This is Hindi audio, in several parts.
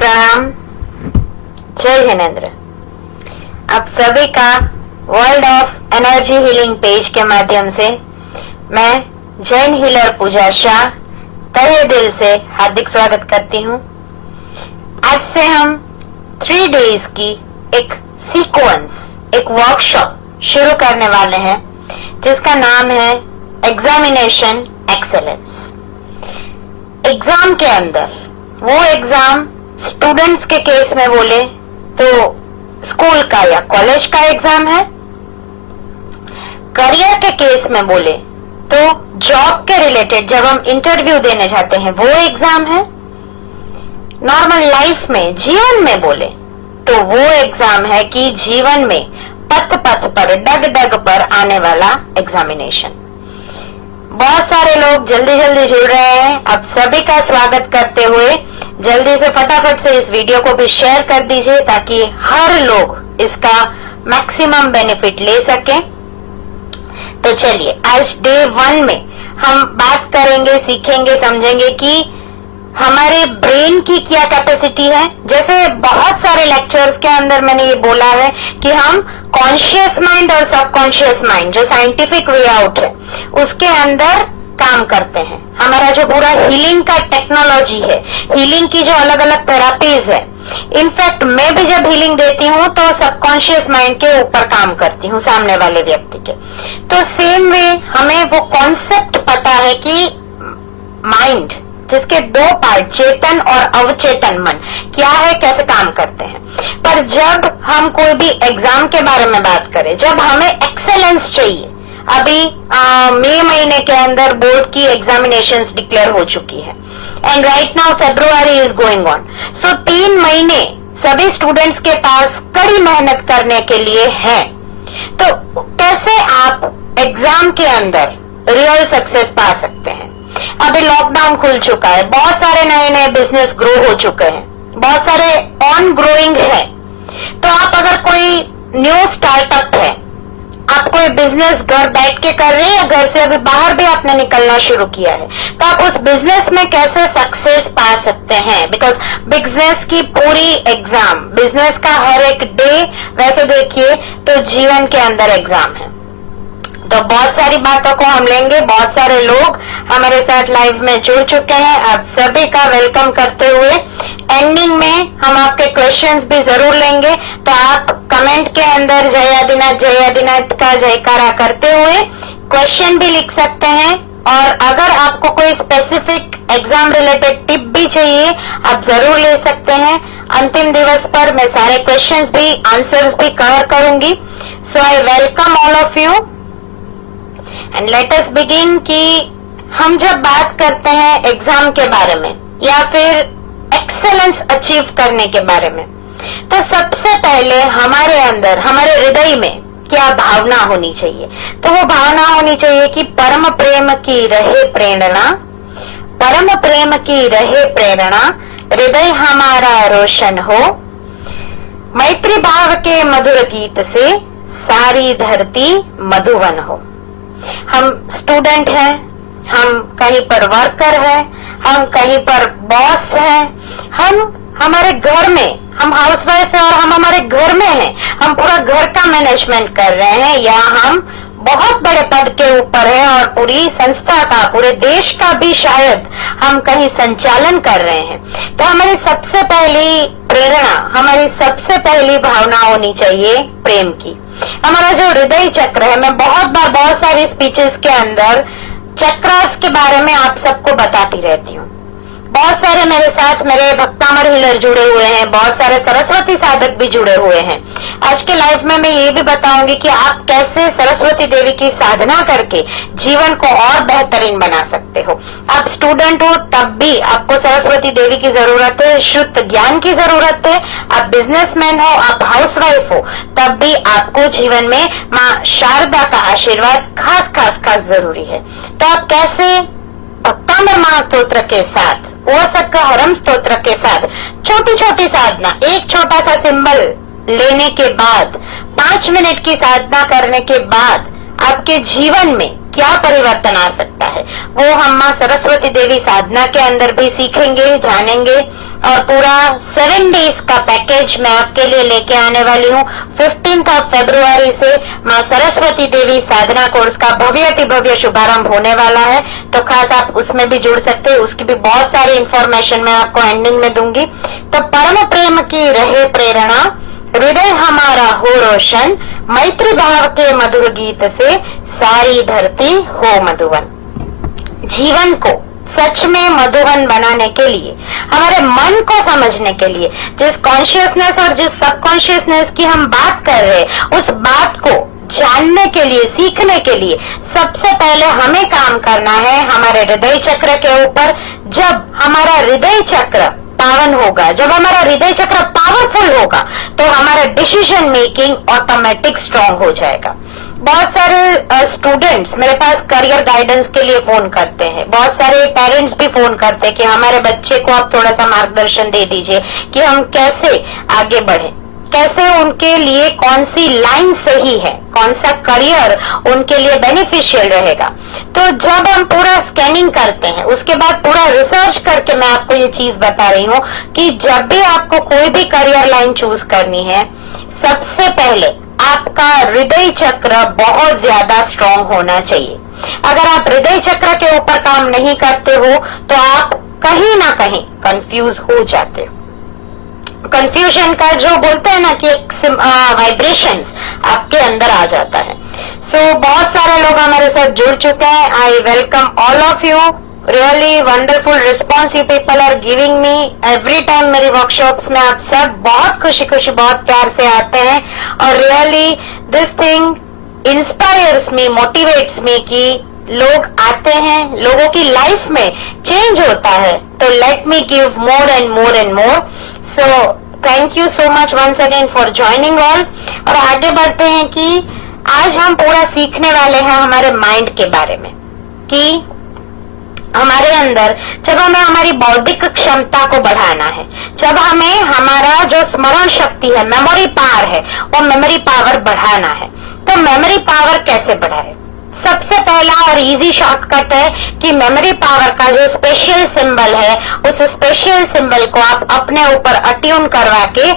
प्रणाम, जय हिनेंद्र। आप सभी का world of Energy healing page के माध्यम से मैं जैन हीलर पूजा शाह तहे दिल से हार्दिक स्वागत करती हूँ। आज से हम 3 डेज की एक सीक्वेंस, एक वर्कशॉप शुरू करने वाले हैं जिसका नाम है एग्जामिनेशन एक्सेलेंस। एग्जाम के अंदर वो एग्जाम स्टूडेंट्स के केस में बोले तो स्कूल का या कॉलेज का एग्जाम है, करियर के केस में बोले तो जॉब के रिलेटेड जब हम इंटरव्यू देने जाते हैं वो एग्जाम है, नॉर्मल लाइफ में जीवन में बोले तो वो एग्जाम है कि जीवन में पथ पथ पर डग डग पर आने वाला एग्जामिनेशन। बहुत सारे लोग जल्दी जल्दी जुड़ रहे हैं। अब सभी का स्वागत करते हुए जल्दी से फटाफट से इस वीडियो को भी शेयर कर दीजिए ताकि हर लोग इसका मैक्सिमम बेनिफिट ले सके। तो चलिए आज डे 1 में हम बात करेंगे, सीखेंगे, समझेंगे कि हमारे ब्रेन की क्या कैपेसिटी है। जैसे बहुत सारे लेक्चर्स के अंदर मैंने ये बोला है कि हम कॉन्शियस माइंड और सबकॉन्शियस माइंड जो साइंटिफिक वे आउट है उसके अंदर काम करते हैं। हमारा जो पूरा हीलिंग का टेक्नोलॉजी है, हीलिंग की जो अलग अलग थेरापीज है, इनफैक्ट मैं भी जब हीलिंग देती हूँ तो सबकॉन्शियस माइंड के ऊपर काम करती हूँ सामने वाले व्यक्ति के। तो सेम वे हमें वो कॉन्सेप्ट पता है कि माइंड जिसके 2 पार्ट चेतन और अवचेतन मन क्या है, कैसे काम करते हैं। पर जब हम कोई भी एग्जाम के बारे में बात करें, जब हमें एक्सेलेंस चाहिए, अभी मई महीने के अंदर बोर्ड की एग्जामिनेशंस डिक्लेयर हो चुकी है and right now February is going on. So 3 महीने सभी स्टूडेंट्स के पास कड़ी मेहनत करने के लिए है। तो कैसे आप एग्जाम के अंदर रियल सक्सेस पा सकते हैं। अभी लॉकडाउन खुल चुका है, बहुत सारे नए नए बिजनेस ग्रो हो चुके हैं, बहुत सारे ऑन ग्रोइंग है। तो आप अगर कोई न्यू स्टार्टअप है, आप कोई बिजनेस घर बैठ के कर रहे हैं या घर से अभी बाहर भी आपने निकलना शुरू किया है, तो आप उस बिजनेस में कैसे सक्सेस पा सकते हैं। बिकॉज बिजनेस की पूरी एग्जाम, बिजनेस का हर एक डे वैसे देखिए तो जीवन के अंदर एग्जाम है। तो बहुत सारी बातों को हम लेंगे। बहुत सारे लोग हमारे साथ लाइव में जुड़ चुके हैं। आप सभी का वेलकम करते हुए एंडिंग में हम आपके क्वेश्चंस भी जरूर लेंगे। तो आप कमेंट के अंदर जय आदिनाथ का जयकारा करते हुए क्वेश्चन भी लिख सकते हैं। और अगर आपको कोई स्पेसिफिक एग्जाम रिलेटेड टिप भी चाहिए आप जरूर ले सकते हैं। अंतिम दिवस पर मैं सारे क्वेश्चंस भी, आंसर्स भी कवर करूंगी। So I welcome all of you and let us begin कि हम जब बात करते हैं एग्जाम के बारे में या फिर एक्सेलेंस अचीव करने के बारे में, तो सबसे पहले हमारे अंदर, हमारे हृदय में क्या भावना होनी चाहिए। तो वो भावना होनी चाहिए कि परम प्रेम की रहे प्रेरणा, परम प्रेम की रहे प्रेरणा, हृदय हमारा रोशन हो, मैत्री भाव के मधुर गीत से सारी धरती मधुवन हो। हम स्टूडेंट हैं, हम कहीं पर वर्कर हैं, हम कहीं पर बॉस हैं, हम हमारे घर में, हम हाउसवाइफ हैं और हम हमारे घर में हैं, हम पूरा घर का मैनेजमेंट कर रहे हैं या हम बहुत बड़े पद के ऊपर हैं और पूरी संस्था का, पूरे देश का भी शायद हम कहीं संचालन कर रहे हैं। तो हमारी सबसे पहली प्रेरणा, हमारी सबसे पहली भावना होनी चाहिए प्रेम की। हमारा जो हृदय चक्र है, मैं बहुत सारी स्पीचेस के अंदर चक्रास के बारे में आप सबको बताती रहती हूँ। बहुत सारे मेरे साथ मेरे भक्तामर हीलर जुड़े हुए हैं, बहुत सारे सरस्वती साधक भी जुड़े हुए हैं। आज के लाइफ में मैं ये भी बताऊंगी कि आप कैसे सरस्वती देवी की साधना करके जीवन को और बेहतरीन बना सकते हो। आप स्टूडेंट हो तब भी आपको सरस्वती देवी की जरूरत है, शुद्ध ज्ञान की जरूरत है। आप बिजनेसमैन हो, आप हाउसवाइफ हो, तब भी आपको जीवन में माँ शारदा का आशीर्वाद खास जरूरी है। तो आप कैसे भक्तामर महास्तोत्र के साथ, हरम स्तोत्र के साथ छोटी छोटी साधना, एक छोटा सा सिंबल लेने के बाद, 5 मिनट की साधना करने के बाद आपके जीवन में क्या परिवर्तन आ सकता है, वो हम माँ सरस्वती देवी साधना के अंदर भी सीखेंगे, जानेंगे। और पूरा 7 डेज का पैकेज मैं आपके लिए लेके आने वाली हूँ। 15 फरवरी से माँ सरस्वती देवी साधना कोर्स का भव्य शुभारंभ होने वाला है, तो खास आप उसमें भी जुड़ सकते हैं। उसकी भी बहुत सारी इंफॉर्मेशन मैं आपको एंडिंग में दूंगी। तो परम प्रेम की रहे प्रेरणा, हृदय हमारा हो रोशन, मैत्री भाव के मधुर गीत से सारी धरती हो मधुवन। जीवन को सच में मधुवन बनाने के लिए, हमारे मन को समझने के लिए, जिस कॉन्शियसनेस और जिस सबकॉन्शियसनेस की हम बात कर रहे हैं, उस बात को जानने के लिए, सीखने के लिए सबसे पहले हमें काम करना है हमारे हृदय चक्र के ऊपर। जब हमारा हृदय चक्र पावन होगा, जब हमारा हृदय चक्र पावरफुल होगा, तो हमारा डिसीजन मेकिंग ऑटोमेटिक स्ट्रांग हो जाएगा। बहुत सारे स्टूडेंट्स मेरे पास करियर गाइडेंस के लिए फोन करते हैं, बहुत सारे पेरेंट्स भी फोन करते हैं कि हमारे बच्चे को आप थोड़ा सा मार्गदर्शन दे दीजिए कि हम कैसे आगे बढ़े, कैसे उनके लिए कौन सी लाइन सही है, कौन सा करियर उनके लिए बेनिफिशियल रहेगा। तो जब हम पूरा स्कैनिंग करते हैं, उसके बाद पूरा रिसर्च करके मैं आपको ये चीज बता रही हूँ कि जब भी आपको कोई भी करियर लाइन चूज करनी है, सबसे पहले आपका हृदय चक्र बहुत ज्यादा स्ट्रांग होना चाहिए। अगर आप हृदय चक्र के ऊपर काम नहीं करते हो तो आप कहीं ना कहीं कंफ्यूज हो जाते हो। कंफ्यूजन का जो बोलते हैं ना कि एक वाइब्रेशंस आपके अंदर आ जाता है। सो बहुत सारे लोग हमारे साथ जुड़ चुके हैं। I welcome all of you. Really wonderful response you people are giving me every time. मेरी वर्कशॉप्स में आप सब बहुत खुशी बहुत प्यार से आते हैं और really this thing inspires me, motivates me कि लोग आते हैं, लोगों की लाइफ में चेंज होता है। तो let me give more and more and more. So thank you so much once again for joining all. और आगे बढ़ते हैं कि आज हम पूरा सीखने वाले हैं हमारे माइंड के बारे में कि हमारे अंदर जब हमें हमारी बौद्धिक क्षमता को बढ़ाना है, जब हमें हमारा जो स्मरण शक्ति है, मेमोरी पावर है, वो मेमोरी पावर बढ़ाना है, तो मेमोरी पावर कैसे बढ़ाए? सबसे पहला और इजी शॉर्टकट है कि मेमोरी पावर का जो स्पेशल सिंबल है, उस स्पेशल सिंबल को आप अपने ऊपर अट्यून करवा के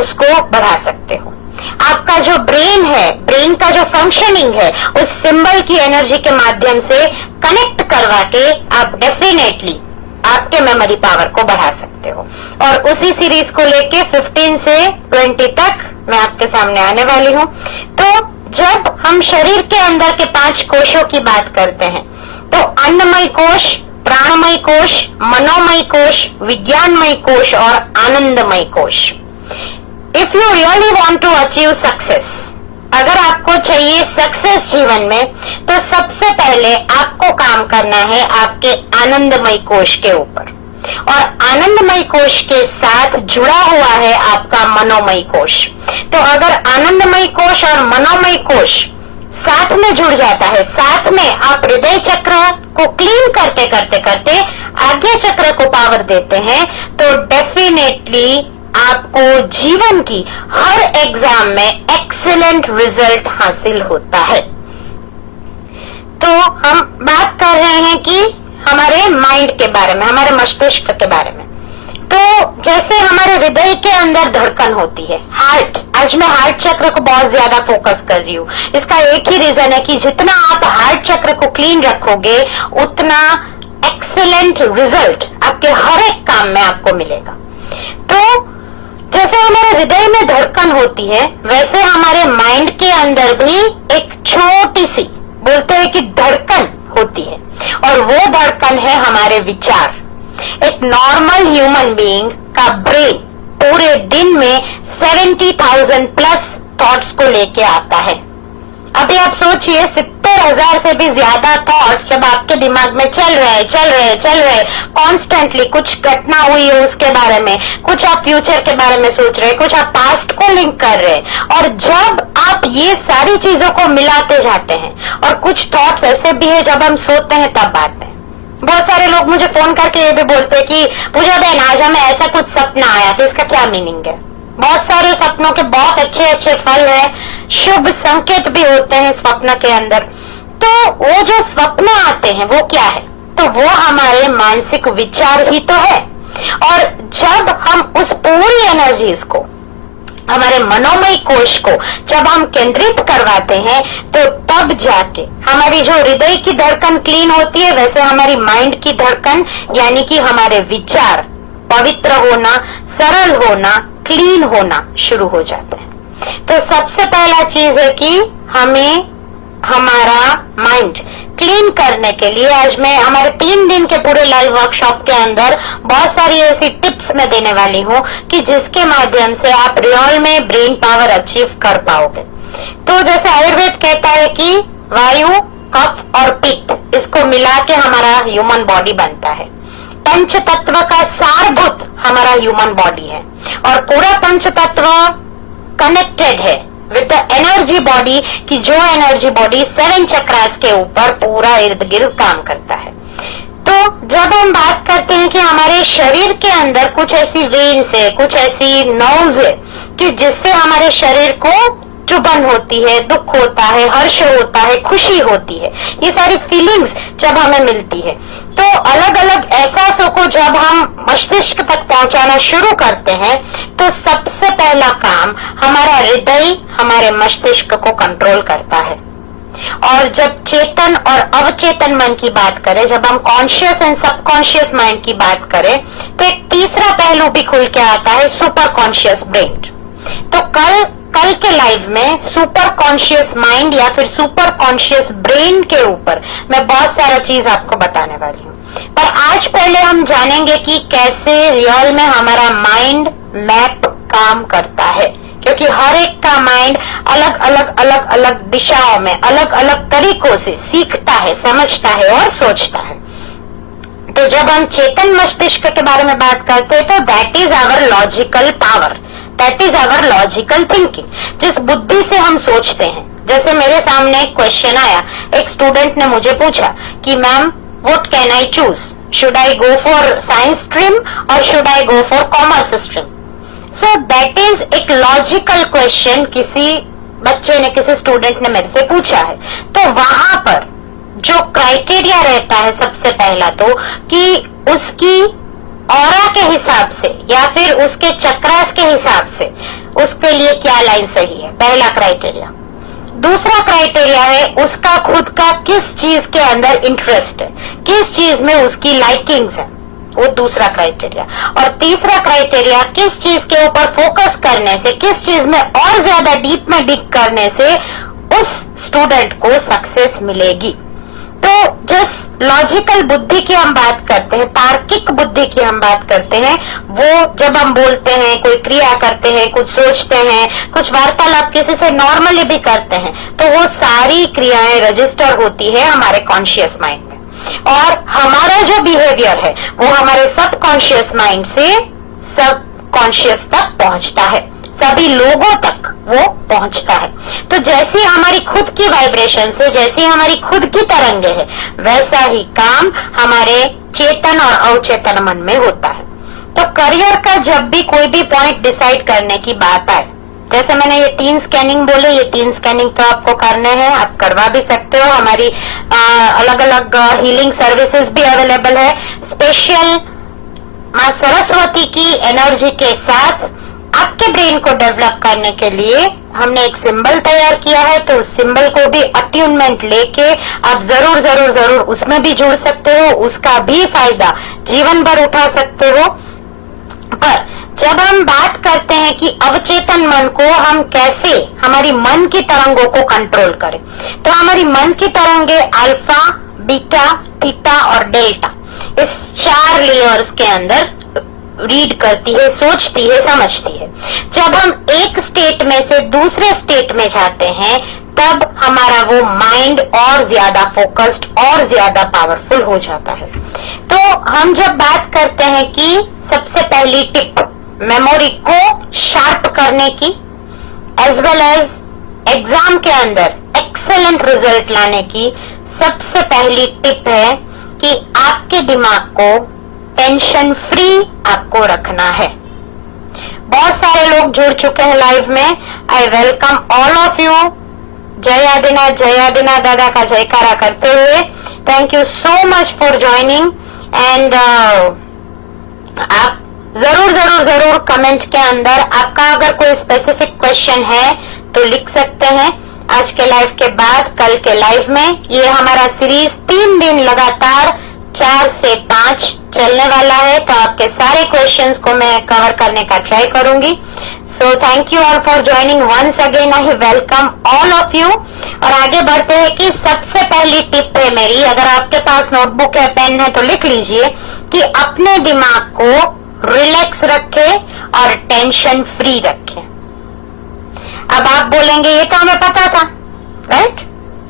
उसको बढ़ा सकते हो। आपका जो ब्रेन है, ब्रेन का जो फंक्शनिंग है, उस सिंबल की एनर्जी के माध्यम से कनेक्ट करवा के आप डेफिनेटली आपके मेमोरी पावर को बढ़ा सकते हो। और उसी सीरीज को लेके 15 से 20 तक मैं आपके सामने आने वाली हूँ। तो जब हम शरीर के अंदर के 5 कोशों की बात करते हैं, तो अन्नमय कोश, प्राणमय कोश, मनोमय कोश, विज्ञानमय कोश और आनंदमय कोश। If you really want to achieve success, अगर आपको चाहिए सक्सेस जीवन में, तो सबसे पहले आपको काम करना है आपके आनंदमय कोश के ऊपर। और आनंदमय कोश के साथ जुड़ा हुआ है आपका मनोमय कोश। तो अगर आनंदमय कोश और मनोमय कोश साथ में जुड़ जाता है, साथ में आप हृदय चक्र को क्लीन करते करते करते आज्ञा चक्र को पावर देते हैं, तो डेफिनेटली आपको जीवन की हर एग्जाम में एक्सीलेंट रिजल्ट हासिल होता है। तो हम बात कर रहे हैं कि हमारे माइंड के बारे में, हमारे मस्तिष्क के बारे में। तो जैसे हमारे हृदय के अंदर धड़कन होती है, हार्ट, आज मैं हार्ट चक्र को बहुत ज्यादा फोकस कर रही हूँ। इसका एक ही रीजन है कि जितना आप हार्ट चक्र को क्लीन रखोगे, उतना एक्सीलेंट रिजल्ट आपके हर एक काम में आपको मिलेगा। तो जैसे हमारे हृदय में धड़कन होती है, वैसे हमारे माइंड के अंदर भी एक छोटी सी, बोलते हैं कि धड़कन होती है, और वो धड़कन है हमारे विचार। एक नॉर्मल ह्यूमन बीइंग का ब्रेन पूरे दिन में 70,000 प्लस थॉट्स को लेके आता है। अभी आप सोचिए 70,000 से भी ज्यादा थॉट्स जब आपके दिमाग में चल रहे कॉन्स्टेंटली, कुछ घटना हुई है उसके बारे में, कुछ आप फ्यूचर के बारे में सोच रहे, कुछ आप पास्ट को लिंक कर रहे, और जब आप ये सारी चीजों को मिलाते जाते हैं, और कुछ थॉट्स ऐसे भी है जब हम सोते हैं तब आते हैं। बहुत सारे लोग मुझे फोन करके ये भी बोलते हैं कि पूजा बहन आज हमें ऐसा कुछ सपना आया, तो इसका क्या मीनिंग है? बहुत सारे सपनों के बहुत अच्छे अच्छे फल है, शुभ संकेत भी होते हैं स्वप्न के अंदर। तो वो जो स्वप्न आते हैं वो क्या है? तो वो हमारे मानसिक विचार ही तो है। और जब हम उस पूरी एनर्जीज को, हमारे मनोमय कोश को जब हम केंद्रित करवाते हैं, तो तब जाके हमारी जो हृदय की धड़कन क्लीन होती है, वैसे हमारी माइंड की धड़कन यानी कि हमारे विचार पवित्र होना, सरल होना, क्लीन होना शुरू हो जाते हैं। तो सबसे पहला चीज है कि हमें हमारा माइंड क्लीन करने के लिए आज मैं हमारे 3 दिन के पूरे लाइव वर्कशॉप के अंदर बहुत सारी ऐसी टिप्स मैं देने वाली हूँ कि जिसके माध्यम से आप रियल में ब्रेन पावर अचीव कर पाओगे। तो जैसे आयुर्वेद कहता है कि वायु, कफ और पित्त, इसको मिला के हमारा ह्यूमन बॉडी बनता है। पंच तत्व का सारभूत हमारा ह्यूमन बॉडी है और पूरा पंच तत्व कनेक्टेड है विद द एनर्जी बॉडी, की जो एनर्जी बॉडी 7 चक्रास के ऊपर पूरा इर्द गिर्द काम करता है। तो जब हम बात करते हैं कि हमारे शरीर के अंदर कुछ ऐसी वेन्स है, कुछ ऐसी नर्व्स है कि जिससे हमारे शरीर को चुभन होती है, दुख होता है, हर्ष होता है, खुशी होती है, ये सारी फीलिंग्स जब हमें मिलती है, तो अलग अलग एहसासों को जब हम मस्तिष्क तक पहुंचाना शुरू करते हैं, तो सबसे पहला काम हमारा हृदय हमारे मस्तिष्क को कंट्रोल करता है। और जब चेतन और अवचेतन मन की बात करें, जब हम कॉन्शियस एंड सबकॉन्शियस माइंड की बात करें, तो एक तीसरा पहलू भी खुल के आता है, सुपर कॉन्शियस ब्रेन। तो कल के लाइव में सुपर कॉन्शियस माइंड या फिर सुपर कॉन्शियस ब्रेन के ऊपर मैं बहुत सारा चीज आपको बताने वाली हूँ। पर आज पहले हम जानेंगे कि कैसे रियल में हमारा माइंड मैप काम करता है, क्योंकि हर एक का माइंड अलग अलग दिशाओं में अलग अलग तरीकों से सीखता है, समझता है और सोचता है। तो जब हम चेतन मस्तिष्क के बारे में बात करते हैं, तो that is our logical power, that is our logical thinking, जिस बुद्धि से हम सोचते हैं। जैसे मेरे सामने एक क्वेश्चन आया, एक स्टूडेंट ने मुझे पूछा कि ma'am what can I choose, should I go for science stream और should I go for commerce stream. So that is एक लॉजिकल क्वेश्चन किसी बच्चे ने, किसी स्टूडेंट ने मेरे से पूछा है। तो वहां पर जो क्राइटेरिया रहता है सबसे पहला तो कि उसकी ऑरा के हिसाब से या फिर उसके चक्रास के हिसाब से उसके लिए क्या लाइन सही है, पहला क्राइटेरिया। दूसरा क्राइटेरिया है उसका खुद का किस चीज के अंदर इंटरेस्ट है, किस चीज में उसकी लाइकिंग्स है, वो दूसरा क्राइटेरिया। और तीसरा क्राइटेरिया किस चीज के ऊपर फोकस करने से, किस चीज में और ज्यादा डीप में डिग करने से उस स्टूडेंट को सक्सेस मिलेगी। तो जिस लॉजिकल बुद्धि की हम बात करते हैं, तार्किक बुद्धि की हम बात करते हैं, वो जब हम बोलते हैं, कोई क्रिया करते हैं, कुछ सोचते हैं, कुछ वार्तालाप किसी से नॉर्मली भी करते हैं, तो वो सारी क्रियाएं रजिस्टर होती है हमारे कॉन्शियस माइंड में। और हमारा जो बिहेवियर है वो हमारे सबकॉन्शियस माइंड से सब कॉन्शियस तक पहुंचता है, सभी लोगों तक वो पहुंचता है। तो जैसी हमारी खुद की वाइब्रेशन से, जैसी हमारी खुद की तरंगे है, वैसा ही काम हमारे चेतन और अवचेतन मन में होता है। तो करियर का जब भी कोई भी पॉइंट डिसाइड करने की बात आए, जैसे मैंने ये 3 स्कैनिंग बोले, ये 3 स्कैनिंग तो आपको करने हैं, आप करवा भी सकते हो। हमारी अलग अलग हीलिंग सर्विसेज भी अवेलेबल है। स्पेशल मां सरस्वती की एनर्जी के साथ आपके ब्रेन को डेवलप करने के लिए हमने एक सिंबल तैयार किया है। तो उस सिंबल को भी अट्यूनमेंट लेके आप जरूर जरूर जरूर उसमें भी जुड़ सकते हो, उसका भी फायदा जीवन भर उठा सकते हो। पर जब हम बात करते हैं कि अवचेतन मन को हम कैसे हमारी मन की तरंगों को कंट्रोल करें, तो हमारी मन की तरंगे अल्फा, बीटा, थीटा और डेल्टा, इस 4 लेयर्स के अंदर रीड करती है, सोचती है, समझती है। जब हम एक स्टेट में से दूसरे स्टेट में जाते हैं, तब हमारा वो माइंड और ज्यादा फोकस्ड और ज्यादा पावरफुल हो जाता है। तो हम जब बात करते हैं कि सबसे पहली टिप मेमोरी को शार्प करने की, एज वेल एज एग्जाम के अंदर एक्सेलेंट रिजल्ट लाने की, सबसे पहली टिप है कि आपके दिमाग को टेंशन फ्री आपको रखना है। बहुत सारे लोग जुड़ चुके हैं लाइव में, आई वेलकम ऑल ऑफ यू। जय आदिनाथ दादा का जयकारा करते हुए thank you so much for joining. And आप जरूर जरूर जरूर कमेंट के अंदर आपका अगर कोई स्पेसिफिक क्वेश्चन है तो लिख सकते हैं। आज के लाइव के बाद कल के लाइव में ये हमारा सीरीज 3 दिन लगातार 4 से 5 चलने वाला है, तो आपके सारे क्वेश्चंस को मैं कवर करने का ट्राई करूंगी। So thank you all for joining once again. I welcome all of you. और आगे बढ़ते हैं कि सबसे पहली टिप है मेरी, अगर आपके पास नोटबुक है पेन है तो लिख लीजिए कि अपने दिमाग को रिलैक्स रखे और टेंशन फ्री रखे। अब आप बोलेंगे ये तो हमें पता था, राइट?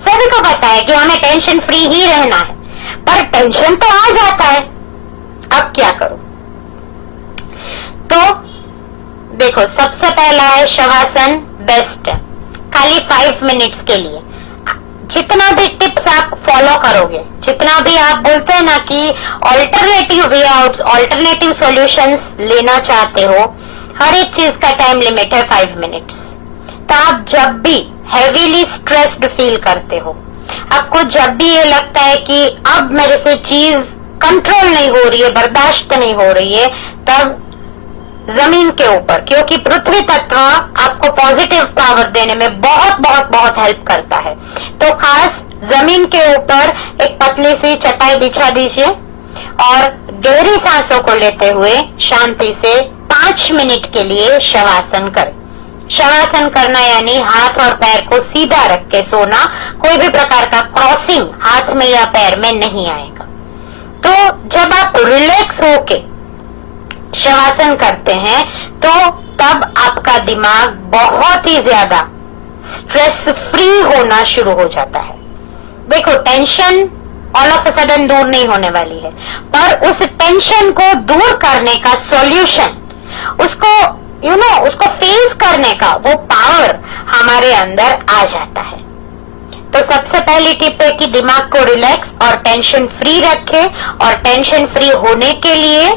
सभी को पता है कि हमें टेंशन फ्री ही रहना है, पर टेंशन तो आ जाता है। अब क्या करूं? तो देखो, सबसे पहला है शवासन, बेस्ट है, खाली 5 मिनट्स के लिए। जितना भी टिप्स आप फॉलो करोगे, जितना भी आप बोलते हैं ना कि alternative way outs, alternative solutions लेना चाहते हो, हर एक चीज का टाइम लिमिट है 5 मिनट्स। तो आप जब भी हेवीली स्ट्रेस्ड फील करते हो, आपको जब भी ये लगता है कि अब मेरे से चीज कंट्रोल नहीं हो रही है, बर्दाश्त नहीं हो रही है, तब जमीन के ऊपर, क्योंकि पृथ्वी तत्व आपको पॉजिटिव पावर देने में बहुत बहुत बहुत हेल्प करता है, तो खास जमीन के ऊपर एक पतली सी चटाई बिछा दीजिए और गहरी सांसों को लेते हुए शांति से 5 मिनट के लिए शवासन करें। शवासन करना यानी हाथ और पैर को सीधा रख के सोना, कोई भी प्रकार का क्रॉसिंग हाथ में या पैर में नहीं आएगा। तो जब आप रिलैक्स होके शवासन करते हैं तो तब आपका दिमाग बहुत ही ज्यादा स्ट्रेस फ्री होना शुरू हो जाता है। देखो, tension all of a sudden दूर नहीं होने वाली है, पर उस टेंशन को दूर करने का सॉल्यूशन, उसको उसको फेस करने का वो पावर हमारे अंदर आ जाता है। तो सबसे पहली टिप है कि दिमाग को रिलैक्स और टेंशन फ्री रखें, और टेंशन फ्री होने के लिए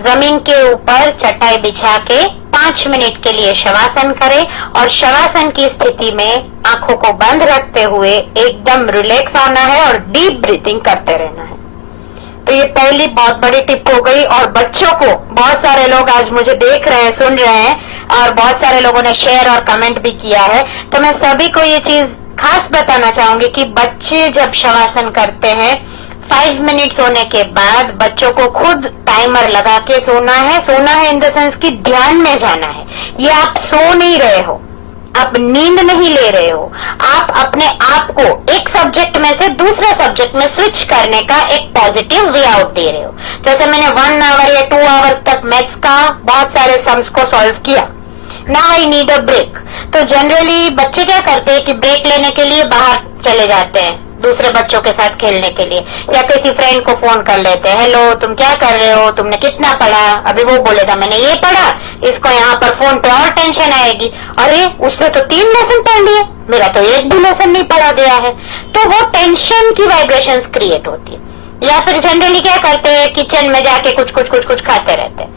जमीन के ऊपर चटाई बिछा के 5 मिनट के लिए शवासन करें, और शवासन की स्थिति में आंखों को बंद रखते हुए एकदम रिलैक्स होना है और डीप ब्रीथिंग करते रहना है। तो ये पहली बहुत बड़ी टिप हो गई। और बच्चों को, बहुत सारे लोग आज मुझे देख रहे हैं, सुन रहे हैं, और बहुत सारे लोगों ने शेयर और कमेंट भी किया है, तो मैं सभी को ये चीज खास बताना चाहूंगी कि बच्चे जब शवासन करते हैं 5 मिनट होने के बाद बच्चों को खुद टाइमर लगा के सोना है इन द सेंस कि ध्यान में जाना है। ये आप सो नहीं रहे हो, आप नींद नहीं ले रहे हो, आप अपने आप को एक सब्जेक्ट में से दूसरे सब्जेक्ट में स्विच करने का एक पॉजिटिव वे आउट दे रहे हो। जैसे मैंने 1 आवर या 2 आवर्स तक मैथ्स का बहुत सारे सम्स को सॉल्व किया, now I need a break. तो जनरली बच्चे क्या करते हैं कि ब्रेक लेने के लिए बाहर चले जाते हैं दूसरे बच्चों के साथ खेलने के लिए, या किसी फ्रेंड को फोन कर लेते हैं, हेलो तुम क्या कर रहे हो, तुमने कितना पढ़ा? अभी वो बोलेगा मैंने ये पढ़ा, इसको यहाँ पर फोन पे और टेंशन आएगी, अरे उसने तो 3 लेसन पढ़ लिए, मेरा तो एक भी लेसन नहीं पढ़ा गया है। तो वो टेंशन की वाइब्रेशंस क्रिएट होती है। या फिर जनरली क्या करते हैं, किचन में जाके कुछ खाते रहते हैं,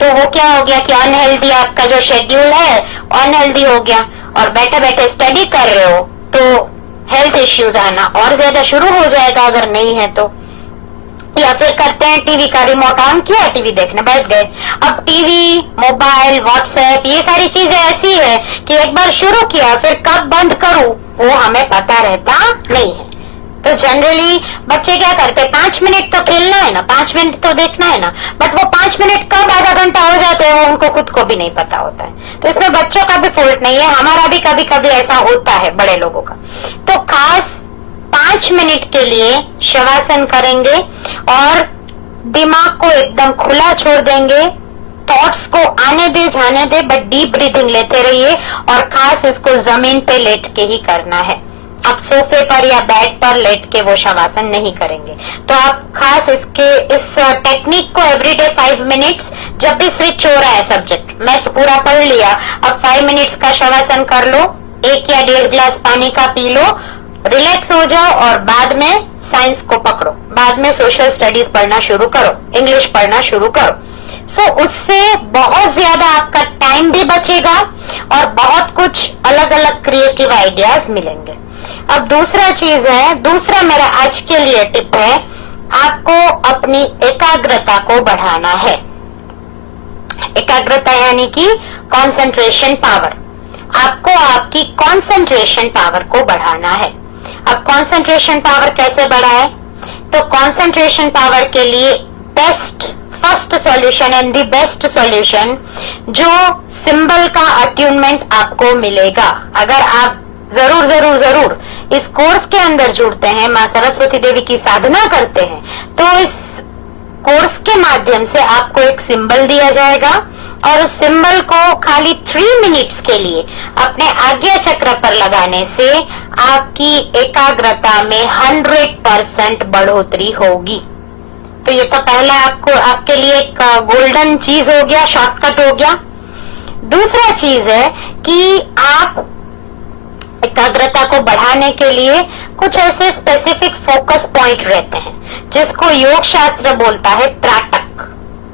तो वो क्या हो गया कि अनहेल्दी आपका जो शेड्यूल है अनहेल्दी हो गया, और बैठे बैठे स्टडी कर रहे हो तो हेल्थ इश्यूज आना और ज्यादा शुरू हो जाएगा अगर नहीं है तो। या फिर करते हैं टीवी का रिमोट ऑन किया, टीवी देखने बैठ गए। अब टीवी, मोबाइल, व्हाट्सएप, ये सारी चीजें ऐसी है कि एक बार शुरू किया फिर कब बंद करूं वो हमें पता रहता नहीं है। तो जनरली बच्चे क्या करते हैं, 5 मिनट तो खेलना है ना, 5 मिनट तो देखना है ना, बट वो 5 मिनट कब आधा घंटा हो जाते हैं वो उनको खुद को भी नहीं पता होता है। तो इसमें बच्चों का भी फॉल्ट नहीं है, हमारा भी कभी कभी ऐसा होता है बड़े लोगों का। तो खास 5 मिनट के लिए शवासन करेंगे और दिमाग को एकदम खुला छोड़ देंगे, थॉट्स को आने दे जाने दे, बट डीप ब्रीथिंग लेते रहिए, और खास इसको जमीन पे लेट के ही करना है। आप सोफे पर या बेड पर लेट के वो शवासन नहीं करेंगे। तो आप खास इस टेक्निक को एवरीडे 5 मिनट्स, जब भी स्विच हो रहा है सब्जेक्ट, मैथ्स पूरा पढ़ लिया, अब 5 मिनट्स का शवासन कर लो, 1 या 1.5 गिलास पानी का पी लो, रिलैक्स हो जाओ, और बाद में साइंस को पकड़ो, बाद में सोशल स्टडीज पढ़ना शुरू करो, इंग्लिश पढ़ना शुरू करो। सो उससे बहुत ज्यादा आपका टाइम भी बचेगा और बहुत कुछ अलग अलग क्रिएटिव आइडियाज मिलेंगे। अब दूसरा चीज है, दूसरा मेरा आज के लिए टिप है, आपको अपनी एकाग्रता को बढ़ाना है। एकाग्रता यानी कि कंसंट्रेशन पावर। आपको आपकी कंसंट्रेशन पावर को बढ़ाना है। अब कंसंट्रेशन पावर कैसे बढ़ाए? तो कंसंट्रेशन पावर के लिए first solution and the best solution, जो सिंबल का अट्यूनमेंट आपको मिलेगा। अगर आप जरूर इस कोर्स के अंदर जुड़ते हैं, मां सरस्वती देवी की साधना करते हैं, तो इस कोर्स के माध्यम से आपको एक सिंबल दिया जाएगा और उस सिंबल को खाली 3 मिनट्स के लिए अपने आज्ञा चक्र पर लगाने से आपकी एकाग्रता में 100% बढ़ोतरी होगी। तो ये तो पहला आपके लिए एक गोल्डन चीज हो गया, शॉर्टकट हो गया। दूसरा चीज है कि आप एकाग्रता को बढ़ाने के लिए कुछ ऐसे स्पेसिफिक फोकस पॉइंट रहते हैं, जिसको योग शास्त्र बोलता है त्राटक।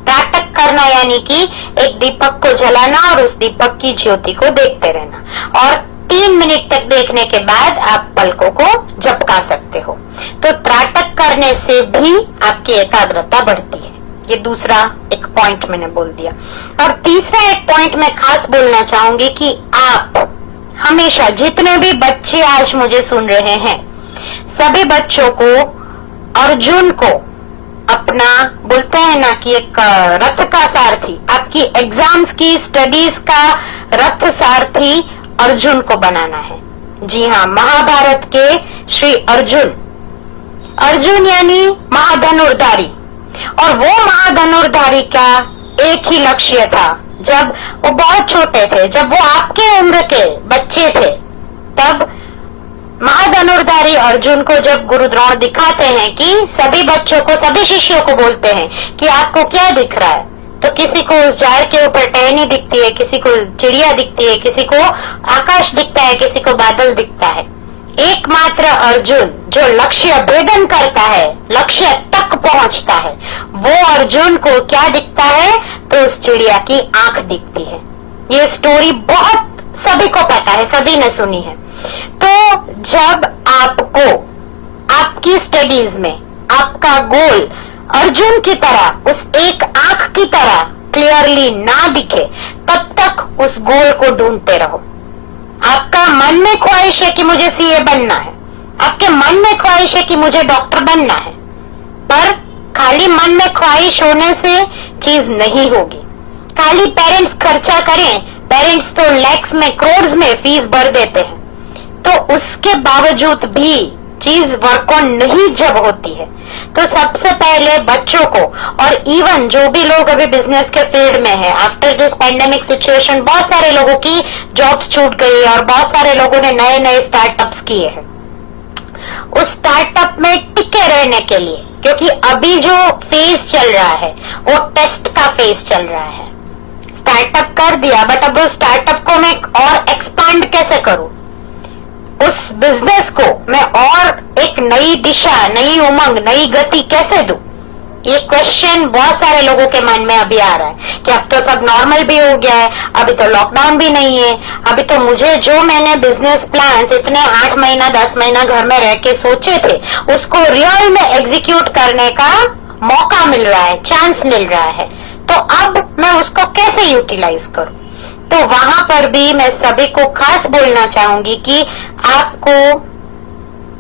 त्राटक करना यानी कि एक दीपक को जलाना और उस दीपक की ज्योति को देखते रहना, और 3 मिनट तक देखने के बाद आप पलकों को झपका सकते हो। तो त्राटक करने से भी आपकी एकाग्रता बढ़ती है। ये दूसरा एक पॉइंट मैंने बोल दिया। और तीसरा एक पॉइंट मैं खास बोलना चाहूंगी कि आप हमेशा, जितने भी बच्चे आज मुझे सुन रहे हैं, सभी बच्चों को अर्जुन को अपना, बोलते हैं ना कि एक रथ का सारथी, आपकी एग्जाम्स की स्टडीज का रथ सारथी अर्जुन को बनाना है। जी हाँ, महाभारत के श्री अर्जुन यानी महाधनुर्धारी। और वो महाधनुर्धारी का एक ही लक्ष्य था। जब वो बहुत छोटे थे, जब वो आपके उम्र के बच्चे थे, तब महाधनुर्धारी अर्जुन को जब गुरु द्रोण दिखाते हैं कि सभी बच्चों को, सभी शिष्यों को बोलते हैं कि आपको क्या दिख रहा है, तो किसी को उस झाड़ के ऊपर टहनी दिखती है, किसी को चिड़िया दिखती है, किसी को आकाश दिखता है, किसी को बादल दिखता है। एकमात्र अर्जुन जो लक्ष्य भेदन करता है, लक्ष्य तक पहुंचता है, वो अर्जुन को क्या दिखता है? तो उस चिड़िया की आंख दिखती है। ये स्टोरी बहुत सभी को पता है, सभी ने सुनी है। तो जब आपको आपकी स्टडीज में आपका गोल अर्जुन की तरह, उस एक आंख की तरह क्लियरली ना दिखे, तब तक उस गोल को ढूंढते रहो। आपका मन में ख्वाहिश है कि मुझे सीए बनना है, आपके मन में ख्वाहिश है कि मुझे डॉक्टर बनना है, पर खाली मन में ख्वाहिश होने से चीज नहीं होगी। खाली पेरेंट्स खर्चा करें, पेरेंट्स तो लैक्स में, करोड़ में फीस भर देते हैं, तो उसके बावजूद भी चीज वर्क ऑन नहीं जब होती है, तो सबसे पहले बच्चों को, और इवन जो भी लोग अभी बिजनेस के फील्ड में है, आफ्टर दिस पैंडेमिक सिचुएशन बहुत सारे लोगों की जॉब्स छूट गई और बहुत सारे लोगों ने नए नए स्टार्टअप्स किए हैं। उस स्टार्टअप में टिके रहने के लिए, क्योंकि अभी जो फेज चल रहा है वो टेस्ट का फेज चल रहा है। स्टार्टअप कर दिया, बट अब उस स्टार्टअप को मैं और एक्सपांड कैसे करूं, उस बिजनेस को मैं और एक नई दिशा, नई उमंग, नई गति कैसे दूं, ये क्वेश्चन बहुत सारे लोगों के मन में अभी आ रहा है कि अब तो सब नॉर्मल भी हो गया है, अभी तो लॉकडाउन भी नहीं है, अभी तो मुझे जो मैंने बिजनेस प्लान्स इतने 8 महीना 10 महीना घर में रह के सोचे थे, उसको रियल में एग्जीक्यूट करने का मौका मिल रहा है, चांस मिल रहा है, तो अब मैं उसको कैसे यूटिलाइज करूं। तो वहां पर भी मैं सभी को खास बोलना चाहूंगी कि आपको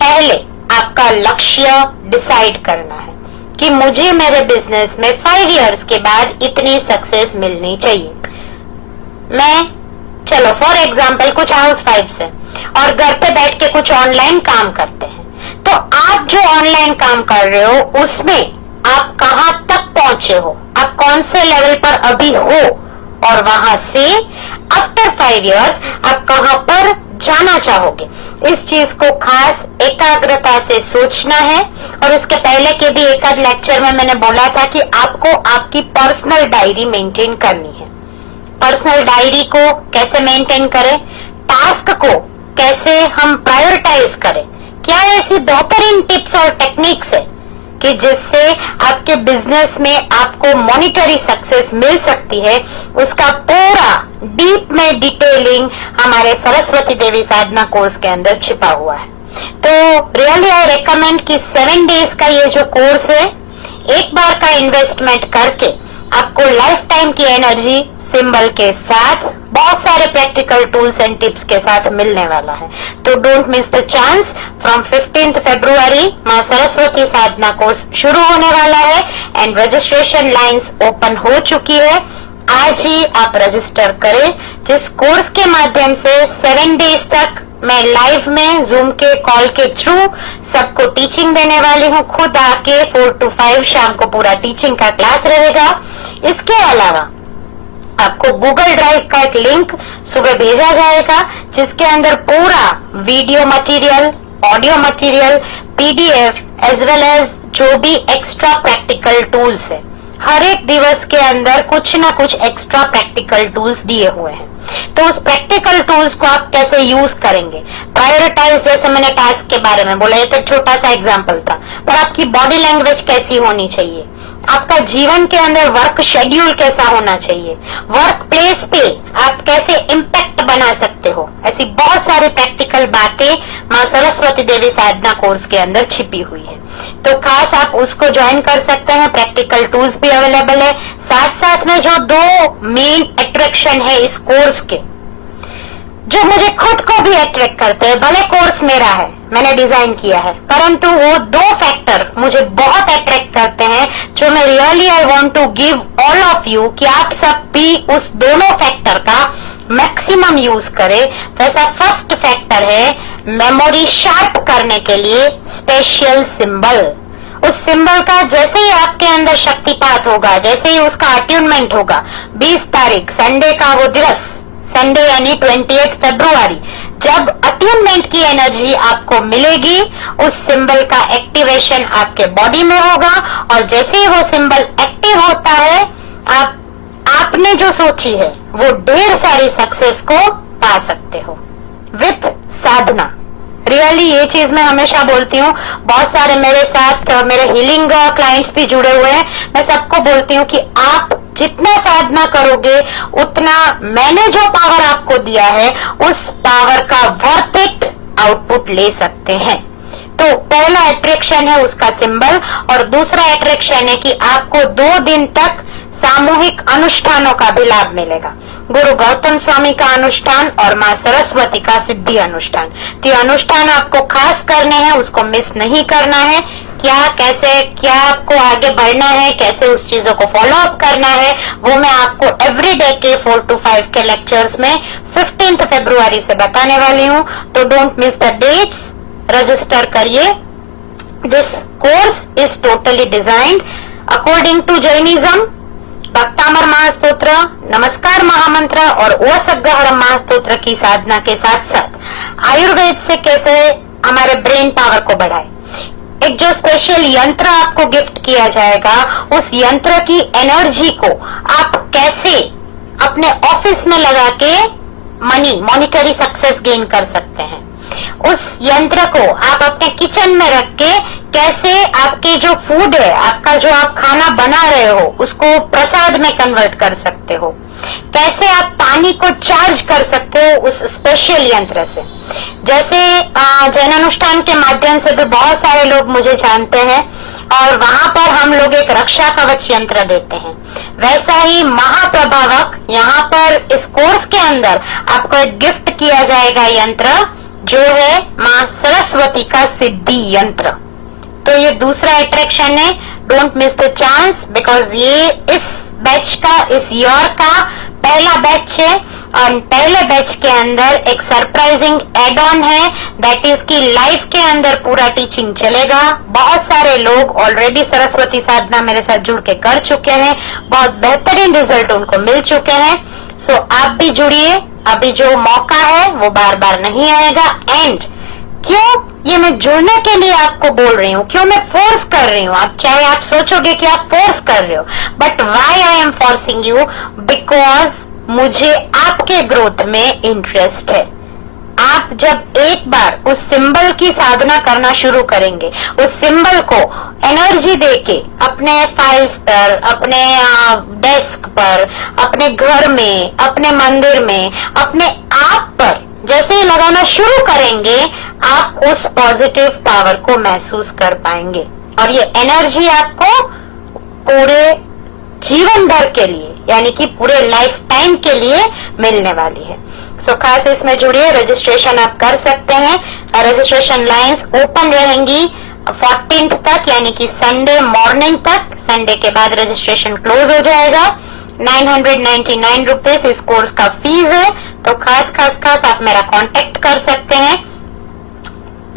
पहले आपका लक्ष्य डिसाइड करना है कि मुझे मेरे बिजनेस में 5 इयर्स के बाद इतनी सक्सेस मिलनी चाहिए। मैं, चलो फॉर एग्जाम्पल, कुछ हाउस वाइफ्स हैं और घर पे बैठ के कुछ ऑनलाइन काम करते हैं, तो आप जो ऑनलाइन काम कर रहे हो उसमें आप कहां तक पहुंचे हो, आप कौन से लेवल पर अभी हो, और वहां से आफ्टर 5 इयर्स आप कहां पर जाना चाहोगे। इस चीज को खास एकाग्रता से सोचना है। और इसके पहले के भी एक आध लेक्चर में मैंने बोला था कि आपको आपकी पर्सनल डायरी मेंटेन करनी है। पर्सनल डायरी को कैसे मेंटेन करें, टास्क को कैसे हम प्रायोरिटाइज करें, क्या ऐसी बेहतरीन टिप्स और टेक्निक्स है कि जिससे आपके बिजनेस में आपको मॉनिटरी सक्सेस मिल सकती है, उसका पूरा डीप में डिटेलिंग हमारे सरस्वती देवी साधना कोर्स के अंदर छिपा हुआ है। तो रियली आई रेकमेंड कि 7 डेज का ये जो कोर्स है, एक बार का इन्वेस्टमेंट करके आपको लाइफ टाइम की एनर्जी सिंबल के साथ बहुत सारे प्रैक्टिकल टूल्स एंड टिप्स के साथ मिलने वाला है। तो don't miss the chance. From 15 फरवरी मां सरस्वती साधना कोर्स शुरू होने वाला है एंड रजिस्ट्रेशन लाइंस ओपन हो चुकी है। आज ही आप रजिस्टर करें, जिस कोर्स के माध्यम से 7 डेज तक मैं लाइव में जूम के कॉल के थ्रू सबको टीचिंग देने वाली हूँ। खुद आके 4 to 5 शाम को पूरा टीचिंग का क्लास रहेगा। इसके अलावा आपको गूगल ड्राइव का एक लिंक सुबह भेजा जाएगा, जिसके अंदर पूरा video material, audio material, PDF as well as जो भी एक्स्ट्रा प्रैक्टिकल टूल्स है, हर एक दिवस के अंदर कुछ ना कुछ एक्स्ट्रा प्रैक्टिकल टूल्स दिए हुए हैं। तो उस प्रैक्टिकल टूल्स को आप कैसे यूज करेंगे, प्रायोरिटाइज, जैसे मैंने टास्क के बारे में बोला, ये तो छोटा सा एग्जांपल था, पर आपकी बॉडी लैंग्वेज कैसी होनी चाहिए, आपका जीवन के अंदर वर्क शेड्यूल कैसा होना चाहिए, वर्क प्लेस पे आप कैसे इम्पैक्ट बना सकते हो, ऐसी बहुत सारी प्रैक्टिकल बातें मां सरस्वती देवी साधना कोर्स के अंदर छिपी हुई है। तो खास आप उसको ज्वाइन कर सकते हैं। प्रैक्टिकल टूल्स भी अवेलेबल है। साथ साथ में जो 2 मेन अट्रैक्शन है इस कोर्स के, जो मुझे खुद को भी अट्रैक्ट करते हैं, भले कोर्स मेरा है, मैंने डिजाइन किया है, परंतु वो 2 फैक्टर मुझे बहुत अट्रैक्ट करते हैं, जो मैं really I want to give all of you कि आप सब भी उस दोनों फैक्टर का मैक्सिमम यूज करें। वैसा फर्स्ट फैक्टर है मेमोरी शार्प करने के लिए स्पेशल सिंबल। उस सिंबल का जैसे ही आपके अंदर शक्तिपात होगा, जैसे ही उसका अट्यूनमेंट होगा, 20 तारीख संडे का वो दिवस, संडे यानी 28 फरवरी, जब अट्यूनमेंट की एनर्जी आपको मिलेगी, उस सिंबल का एक्टिवेशन आपके बॉडी में होगा, और जैसे ही वो सिंबल एक्टिव होता है, आपने जो सोची है वो ढेर सारी सक्सेस को पा सकते हो विथ साधना। रियली ये चीज मैं हमेशा बोलती हूँ, बहुत सारे मेरे साथ मेरे हीलिंग क्लाइंट्स भी जुड़े हुए हैं, मैं सबको बोलती हूँ कि आप जितना साधना करोगे उतना मैंने जो पावर आपको दिया है उस पावर का वर्थ इट आउटपुट ले सकते हैं। तो पहला अट्रैक्शन है उसका सिंबल, और दूसरा अट्रैक्शन है कि आपको 2 दिन तक सामूहिक अनुष्ठानों का भी लाभ मिलेगा। गुरु गौतम स्वामी का अनुष्ठान और मां सरस्वती का सिद्धि अनुष्ठान। तो ये अनुष्ठान आपको खास करने हैं, उसको मिस नहीं करना है। क्या आपको आगे बढ़ना है, कैसे उस चीजों को फॉलो अप करना है, वो मैं आपको एवरीडे के 4 to 5 के लेक्चर्स में 15 फरवरी से बताने वाली हूँ। तो don't miss the dates, register करिए। This course is totally designed according to Jainism. Bhaktamar Mahastotra, Namaskar Mahamantra और ओसग्रहरम महास्तोत्र की साधना के साथ साथ आयुर्वेद से कैसे हमारे ब्रेन पावर को बढ़ाए, एक जो स्पेशल यंत्र आपको गिफ्ट किया जाएगा, उस यंत्र की एनर्जी को आप कैसे अपने ऑफिस में लगा के मॉनिटरी सक्सेस गेन कर सकते हैं, उस यंत्र को आप अपने किचन में रख के कैसे आपके जो फूड है, आपका जो आप खाना बना रहे हो, उसको प्रसाद में कन्वर्ट कर सकते हो, कैसे आप पानी को चार्ज कर सकते हो उस स्पेशल यंत्र से। जैसे जैन अनुष्ठान के माध्यम से भी बहुत सारे लोग मुझे जानते हैं, और वहां पर हम लोग एक रक्षा कवच यंत्र देते हैं, वैसा ही महाप्रभावक यहाँ पर इस कोर्स के अंदर आपको एक गिफ्ट किया जाएगा यंत्र, जो है मां सरस्वती का सिद्धि यंत्र। तो ये दूसरा अट्रैक्शन है, don't miss the chance, because ये इस बैच का, इस ईयर का पहला बैच है, और पहले बैच के अंदर एक सरप्राइजिंग एड ऑन है, दैट इज की लाइफ के अंदर पूरा टीचिंग चलेगा। बहुत सारे लोग ऑलरेडी सरस्वती साधना मेरे साथ जुड़ के कर चुके हैं, बहुत बेहतरीन रिजल्ट उनको मिल चुके हैं। सो आप भी जुड़िए, अभी जो मौका है वो बार बार नहीं आएगा। एंड क्यों ये मैं जुड़ने के लिए आपको बोल रही हूँ, क्यों मैं फोर्स कर रही हूँ, आप चाहे आप सोचोगे कि आप फोर्स कर रहे हो, but why I am forcing you, because मुझे आपके ग्रोथ में इंटरेस्ट है। आप जब एक बार उस सिंबल की साधना करना शुरू करेंगे, उस सिंबल को एनर्जी देके अपने फाइल्स पर, अपने डेस्क पर, अपने घर में, अपने मंदिर में, अपने आप पर जैसे ही लगाना शुरू करेंगे, आप उस पॉजिटिव पावर को महसूस कर पाएंगे, और ये एनर्जी आपको पूरे जीवन भर के लिए, यानी कि पूरे लाइफ टाइम के लिए मिलने वाली है। सो खास इसमें जुड़िए, रजिस्ट्रेशन आप कर सकते हैं। रजिस्ट्रेशन लाइंस ओपन रहेंगी 14th तक, यानी कि संडे मॉर्निंग तक। संडे के बाद रजिस्ट्रेशन क्लोज हो जाएगा। 999 रुपीज इस कोर्स का फीस है। तो खास आप मेरा कांटेक्ट कर सकते हैं।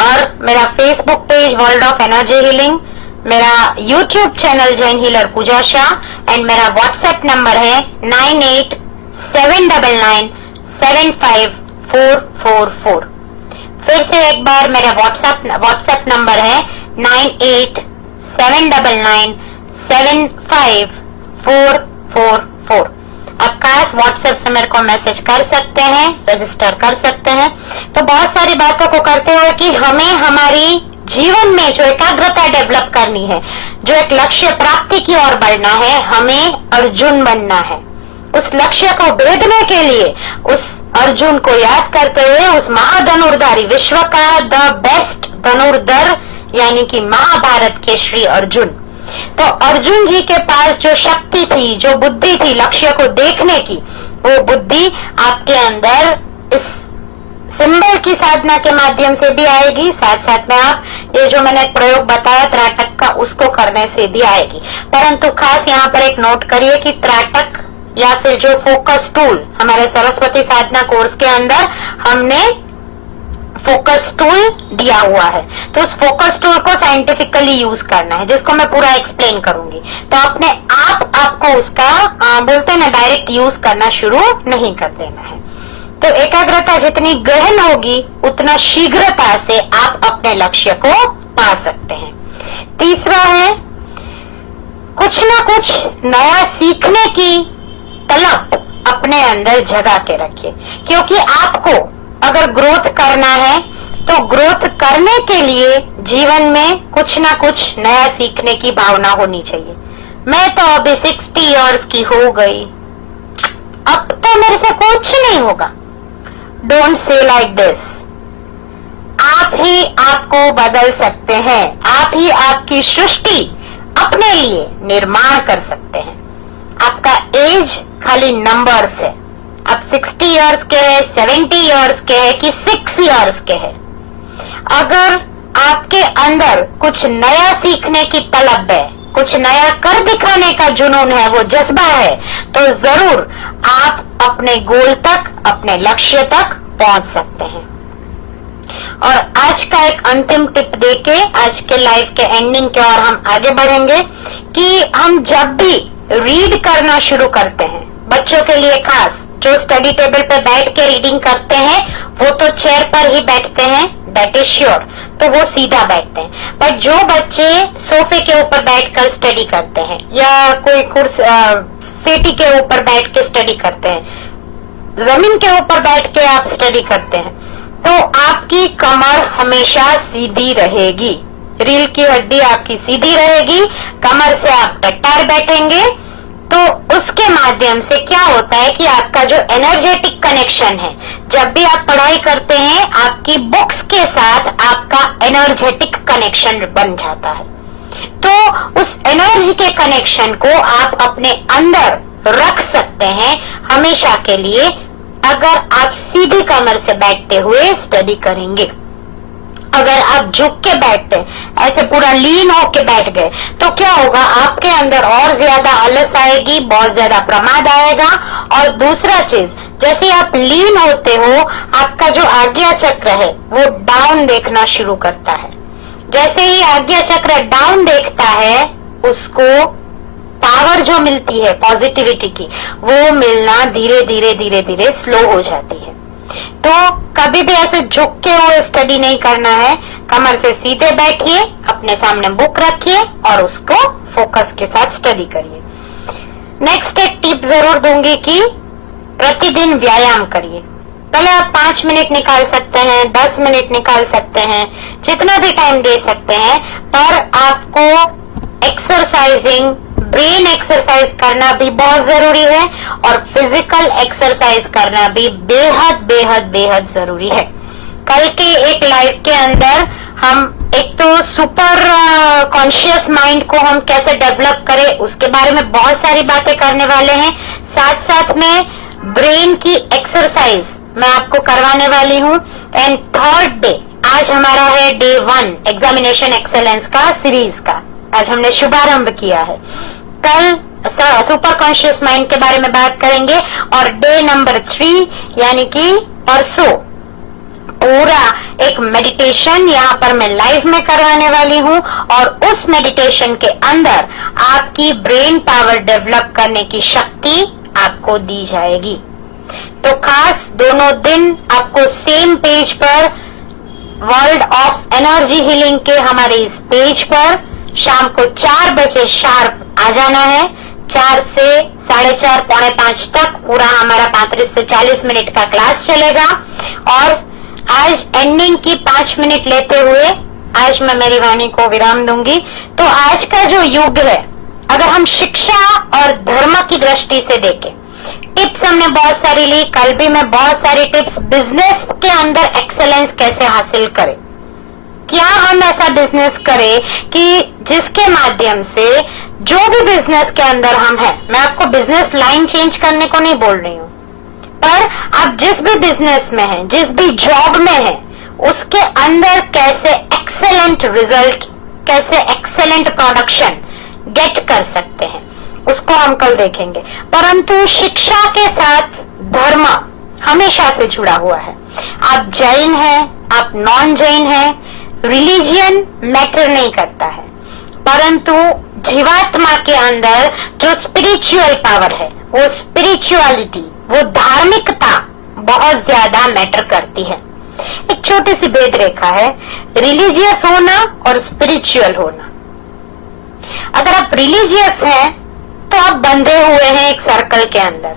और मेरा Facebook page World of Energy Healing, मेरा YouTube channel Jain Healer Pooja Shah, and मेरा व्हाट्सएप नंबर है 9879975444। फिर से एक बार मेरा व्हाट्सएप नंबर है 9879975444। आप खास व्हाट्सएप से मेरे को मैसेज कर सकते हैं, रजिस्टर कर सकते हैं। तो बहुत सारी बातों को करते हुए कि हमें हमारी जीवन में जो एकाग्रता डेवलप करनी है, जो एक लक्ष्य प्राप्ति की ओर बढ़ना है, हमें अर्जुन बनना है। उस लक्ष्य को भेदने के लिए उस अर्जुन को याद करते हुए उस महाधनुर्धारी, विश्व का द बेस्ट धनुर्धर, यानी कि महाभारत के श्री अर्जुन, तो अर्जुन जी के पास जो शक्ति थी, जो बुद्धि थी लक्ष्य को देखने की, वो बुद्धि आपके अंदर इस सिंबल की साधना के माध्यम से भी आएगी। साथ साथ में आप ये जो मैंने प्रयोग बताया त्राटक का, उसको करने से भी आएगी। परंतु खास यहाँ पर एक नोट करिए कि त्राटक या फिर जो फोकस टूल हमारे सरस्वती साधना कोर्स के अंदर हमने फोकस टूल दिया हुआ है, तो उस फोकस टूल को साइंटिफिकली यूज करना है, जिसको मैं पूरा एक्सप्लेन करूंगी। तो अपने आपको उसका बोलते हैं ना, डायरेक्ट यूज करना शुरू नहीं कर देना है। तो एकाग्रता जितनी गहन होगी उतना शीघ्रता से आप अपने लक्ष्य को पा सकते हैं। तीसरा है, कुछ ना कुछ नया सीखने की तलब अपने अंदर जगा के रखिए, क्योंकि आपको अगर ग्रोथ करना है तो ग्रोथ करने के लिए जीवन में कुछ ना कुछ नया सीखने की भावना होनी चाहिए। मैं तो अभी 60 इयर्स की हो गई, अब तो मेरे से कुछ नहीं होगा। Don't say like this. आप ही आपको बदल सकते हैं, आप ही आपकी सृष्टि अपने लिए निर्माण कर सकते हैं। आपका एज खाली नंबर्स है। आप 60 इयर्स के हैं, 70 इयर्स के हैं कि 6 इयर्स के हैं, अगर आपके अंदर कुछ नया सीखने की तलब है, कुछ नया कर दिखाने का जुनून है, वो जज्बा है, तो जरूर आप अपने गोल तक, अपने लक्ष्य तक पहुंच सकते हैं। और आज का एक अंतिम टिप देके आज के लाइफ के एंडिंग के और हम आगे बढ़ेंगे कि हम जब भी रीड करना शुरू करते हैं, बच्चों के लिए खास, जो स्टडी टेबल पर बैठ के रीडिंग करते हैं वो तो चेयर पर ही बैठते हैं, दैट इज श्योर, तो वो सीधा बैठते हैं। पर जो बच्चे सोफे के ऊपर बैठकर स्टडी करते हैं या कोई सीटी के ऊपर बैठ के स्टडी करते हैं, जमीन के ऊपर बैठ के आप स्टडी करते हैं, तो आपकी कमर हमेशा सीधी रहेगी, रीढ़ की हड्डी आपकी सीधी रहेगी, कमर से आप टट्टार बैठेंगे। तो उसके माध्यम से क्या होता है कि आपका जो एनर्जेटिक कनेक्शन है, जब भी आप पढ़ाई करते हैं आपकी बुक्स के साथ आपका एनर्जेटिक कनेक्शन बन जाता है। तो उस एनर्जी के कनेक्शन को आप अपने अंदर रख सकते हैं हमेशा के लिए, अगर आप सीधी कमर से बैठते हुए स्टडी करेंगे। अगर आप झुक के बैठते, ऐसे पूरा लीन होके बैठ गए, तो क्या होगा, आपके अंदर और ज्यादा आलस आएगी, बहुत ज्यादा प्रमाद आएगा। और दूसरा चीज, जैसे आप लीन होते हो, आपका जो आज्ञा चक्र है वो डाउन देखना शुरू करता है। जैसे ही आज्ञा चक्र डाउन देखता है, उसको पावर जो मिलती है पॉजिटिविटी की, वो मिलना धीरे धीरे धीरे धीरे स्लो हो जाती है। तो कभी भी ऐसे झुक के हुए स्टडी नहीं करना है, कमर से सीधे बैठिए, अपने सामने बुक रखिए और उसको फोकस के साथ स्टडी करिए। नेक्स्ट एक टिप जरूर दूंगी कि प्रतिदिन व्यायाम करिए। पहले आप 5 मिनट निकाल सकते हैं, 10 मिनट निकाल सकते हैं, जितना भी टाइम दे सकते हैं, पर आपको एक्सरसाइजिंग, ब्रेन एक्सरसाइज करना भी बहुत जरूरी है और फिजिकल एक्सरसाइज करना भी बेहद बेहद बेहद जरूरी है। कल के एक लाइव के अंदर हम एक तो सुपर कॉन्शियस माइंड को हम कैसे डेवलप करें उसके बारे में बहुत सारी बातें करने वाले हैं। साथ साथ में ब्रेन की एक्सरसाइज मैं आपको करवाने वाली हूँ। एंड थर्ड डे, आज हमारा है डे 1 एग्जामिनेशन एक्सेलेंस का सीरीज का। आज हमने शुभारंभ किया है। कल सुपर कॉन्शियस माइंड के बारे में बात करेंगे और डे नंबर 3 यानी कि परसों पूरा एक मेडिटेशन यहाँ पर मैं लाइव में करवाने वाली हूँ और उस मेडिटेशन के अंदर आपकी ब्रेन पावर डेवलप करने की शक्ति आपको दी जाएगी। तो खास दोनों दिन आपको सेम पेज पर वर्ल्ड ऑफ एनर्जी हीलिंग के हमारे इस पेज पर शाम को 4 बजे शार्प आ जाना है। 4 से 4:30 पौने 5 तक पूरा हमारा 35 से 40 मिनट का क्लास चलेगा। और आज एंडिंग की 5 मिनट लेते हुए आज मैं मेरी वाणी को विराम दूंगी। तो आज का जो युग है, अगर हम शिक्षा और धर्म की दृष्टि से देखें, टिप्स हमने बहुत सारी ली। कल भी मैं बहुत सारी टिप्स, बिजनेस के अंदर एक्सेलेंस कैसे हासिल करें, क्या हम ऐसा बिजनेस करें कि जिसके माध्यम से जो भी बिजनेस के अंदर हम हैं, मैं आपको बिजनेस लाइन चेंज करने को नहीं बोल रही हूं, पर आप जिस भी बिजनेस में हैं, जिस भी जॉब में हैं, उसके अंदर कैसे एक्सेलेंट रिजल्ट, कैसे एक्सेलेंट प्रोडक्शन गेट कर सकते हैं, उसको हम कल देखेंगे। परंतु शिक्षा के साथ धर्म हमेशा से जुड़ा हुआ है। आप जैन हैं, आप नॉन जैन हैं, रिलीजियन मैटर नहीं करता है, परंतु जीवात्मा के अंदर जो स्पिरिचुअल पावर है, वो स्पिरिचुअलिटी, वो धार्मिकता बहुत ज्यादा मैटर करती है। एक छोटी सी भेद रेखा है रिलीजियस होना और स्पिरिचुअल होना। अगर आप रिलीजियस हैं तो आप बंधे हुए हैं एक सर्कल के अंदर।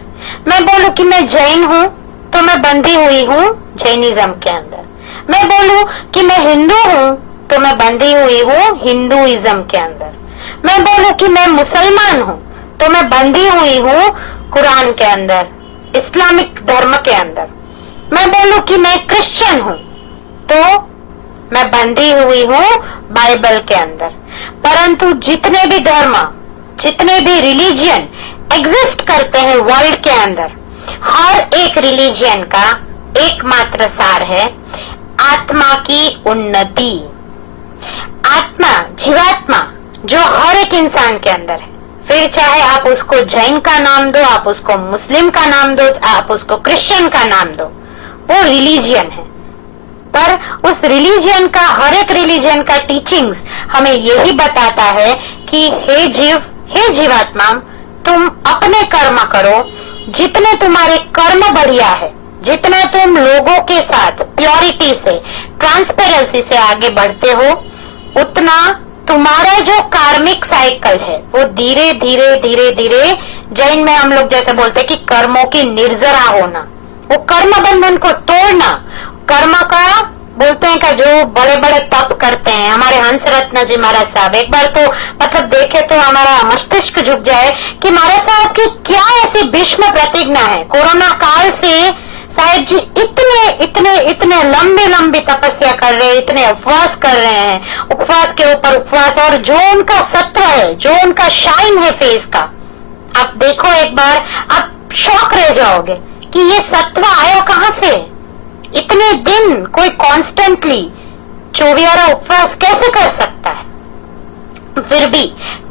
मैं बोलूं कि मैं जैन हूं तो मैं बंधी हुई हूं जैनिज्म के अंदर। मैं बोलूं कि मैं हिंदू हूं तो मैं बंधी हुई हूं हिंदुइज्म के अंदर। मैं बोलूं कि मैं मुसलमान हूं तो मैं बंधी हुई हूं कुरान के अंदर, इस्लामिक धर्म के अंदर। मैं बोलूं कि मैं क्रिश्चियन हूं तो मैं बंधी हुई हूं बाइबल के अंदर। परंतु जितने भी धर्म, जितने भी रिलीजियन एग्जिस्ट करते हैं वर्ल्ड के अंदर, हर एक रिलीजियन का एकमात्र सार है आत्मा की उन्नति। आत्मा, जीवात्मा जो हर एक इंसान के अंदर है, फिर चाहे आप उसको जैन का नाम दो, आप उसको मुस्लिम का नाम दो, आप उसको क्रिश्चियन का नाम दो, वो रिलीजियन है। पर उस रिलीजियन का, हर एक रिलीजियन का टीचिंग्स हमें यही बताता है कि हे जीव, हे जीवात्मा, तुम अपने कर्म करो। जितने तुम्हारे कर्म बढ़िया है, जितना तुम लोगों के साथ प्योरिटी से, ट्रांसपेरेंसी से आगे बढ़ते हो, उतना तुम्हारा जो कार्मिक साइकिल है वो धीरे धीरे धीरे धीरे, जैन में हम लोग जैसे बोलते हैं कि कर्मों की निर्जरा होना, वो कर्म बंधन को तोड़ना, कर्म का बोलते हैं का जो बड़े बड़े तप करते हैं हमारे हंस रत्न जी महाराज साहब, एक बार तो मतलब देखे तो हमारा मस्तिष्क झुक जाए कि महाराज साहब की क्या ऐसी भीष्म प्रतिज्ञा है। कोरोना काल से साहिब जी इतने लंबी तपस्या कर रहे हैं, इतने उपवास कर रहे हैं, उपवास के ऊपर उपवास, और जो उनका सत्व है, जो उनका शाइन है फेस का, आप देखो एक बार, आप शॉक रह जाओगे कि ये सत्व आया कहां से। इतने दिन कोई कॉन्स्टेंटली 24 उपवास कैसे कर सकता है। फिर भी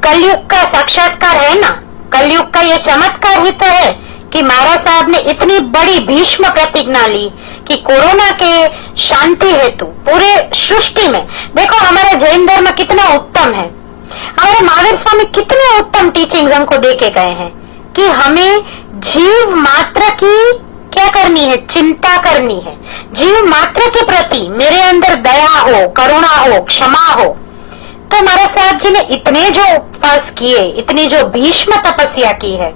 कलयुग का साक्षात्कार है ना, कलयुग का ये चमत्कार ही तो है कि महाराज साहब ने इतनी बड़ी भीष्म प्रतिज्ञा ली कि कोरोना के शांति हेतु पूरे सृष्टि में, देखो हमारा जैन धर्म कितना उत्तम है, हमारे महावीर स्वामी कितने उत्तम टीचिंग हमको दे के गए हैं कि हमें जीव मात्र की क्या करनी है, चिंता करनी है। जीव मात्र के प्रति मेरे अंदर दया हो, करुणा हो, क्षमा हो। तो महाराज साहब जी ने इतने जो उपवास किए, इतनी जो भीष्म तपस्या की है,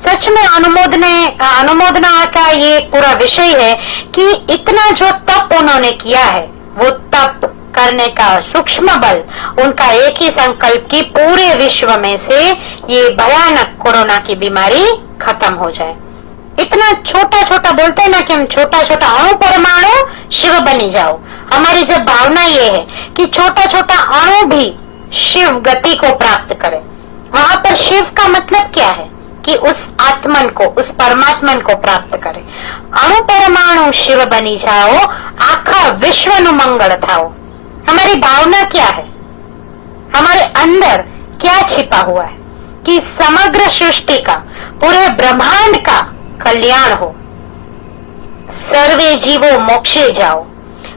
सच में अनुमोदना का ये पूरा विषय है कि इतना जो तप उन्होंने किया है, वो तप करने का सूक्ष्म बल, उनका एक ही संकल्प की पूरे विश्व में से ये भयानक कोरोना की बीमारी खत्म हो जाए। इतना छोटा छोटा बोलते हैं ना कि हम छोटा छोटा अणु परमाणु शिव बनी जाओ, हमारी जब भावना ये है कि छोटा छोटा अणु भी शिव गति को प्राप्त करे, वहां पर शिव का मतलब क्या है कि उस आत्मन को, उस परमात्मन को प्राप्त करे। अणु परमाणु शिव बनी जाओ, आखा विश्व नु मंगल थाओ। हमारी भावना क्या है, हमारे अंदर क्या छिपा हुआ है कि समग्र सृष्टि का, पूरे ब्रह्मांड का कल्याण हो, सर्वे जीवो मोक्षे जाओ।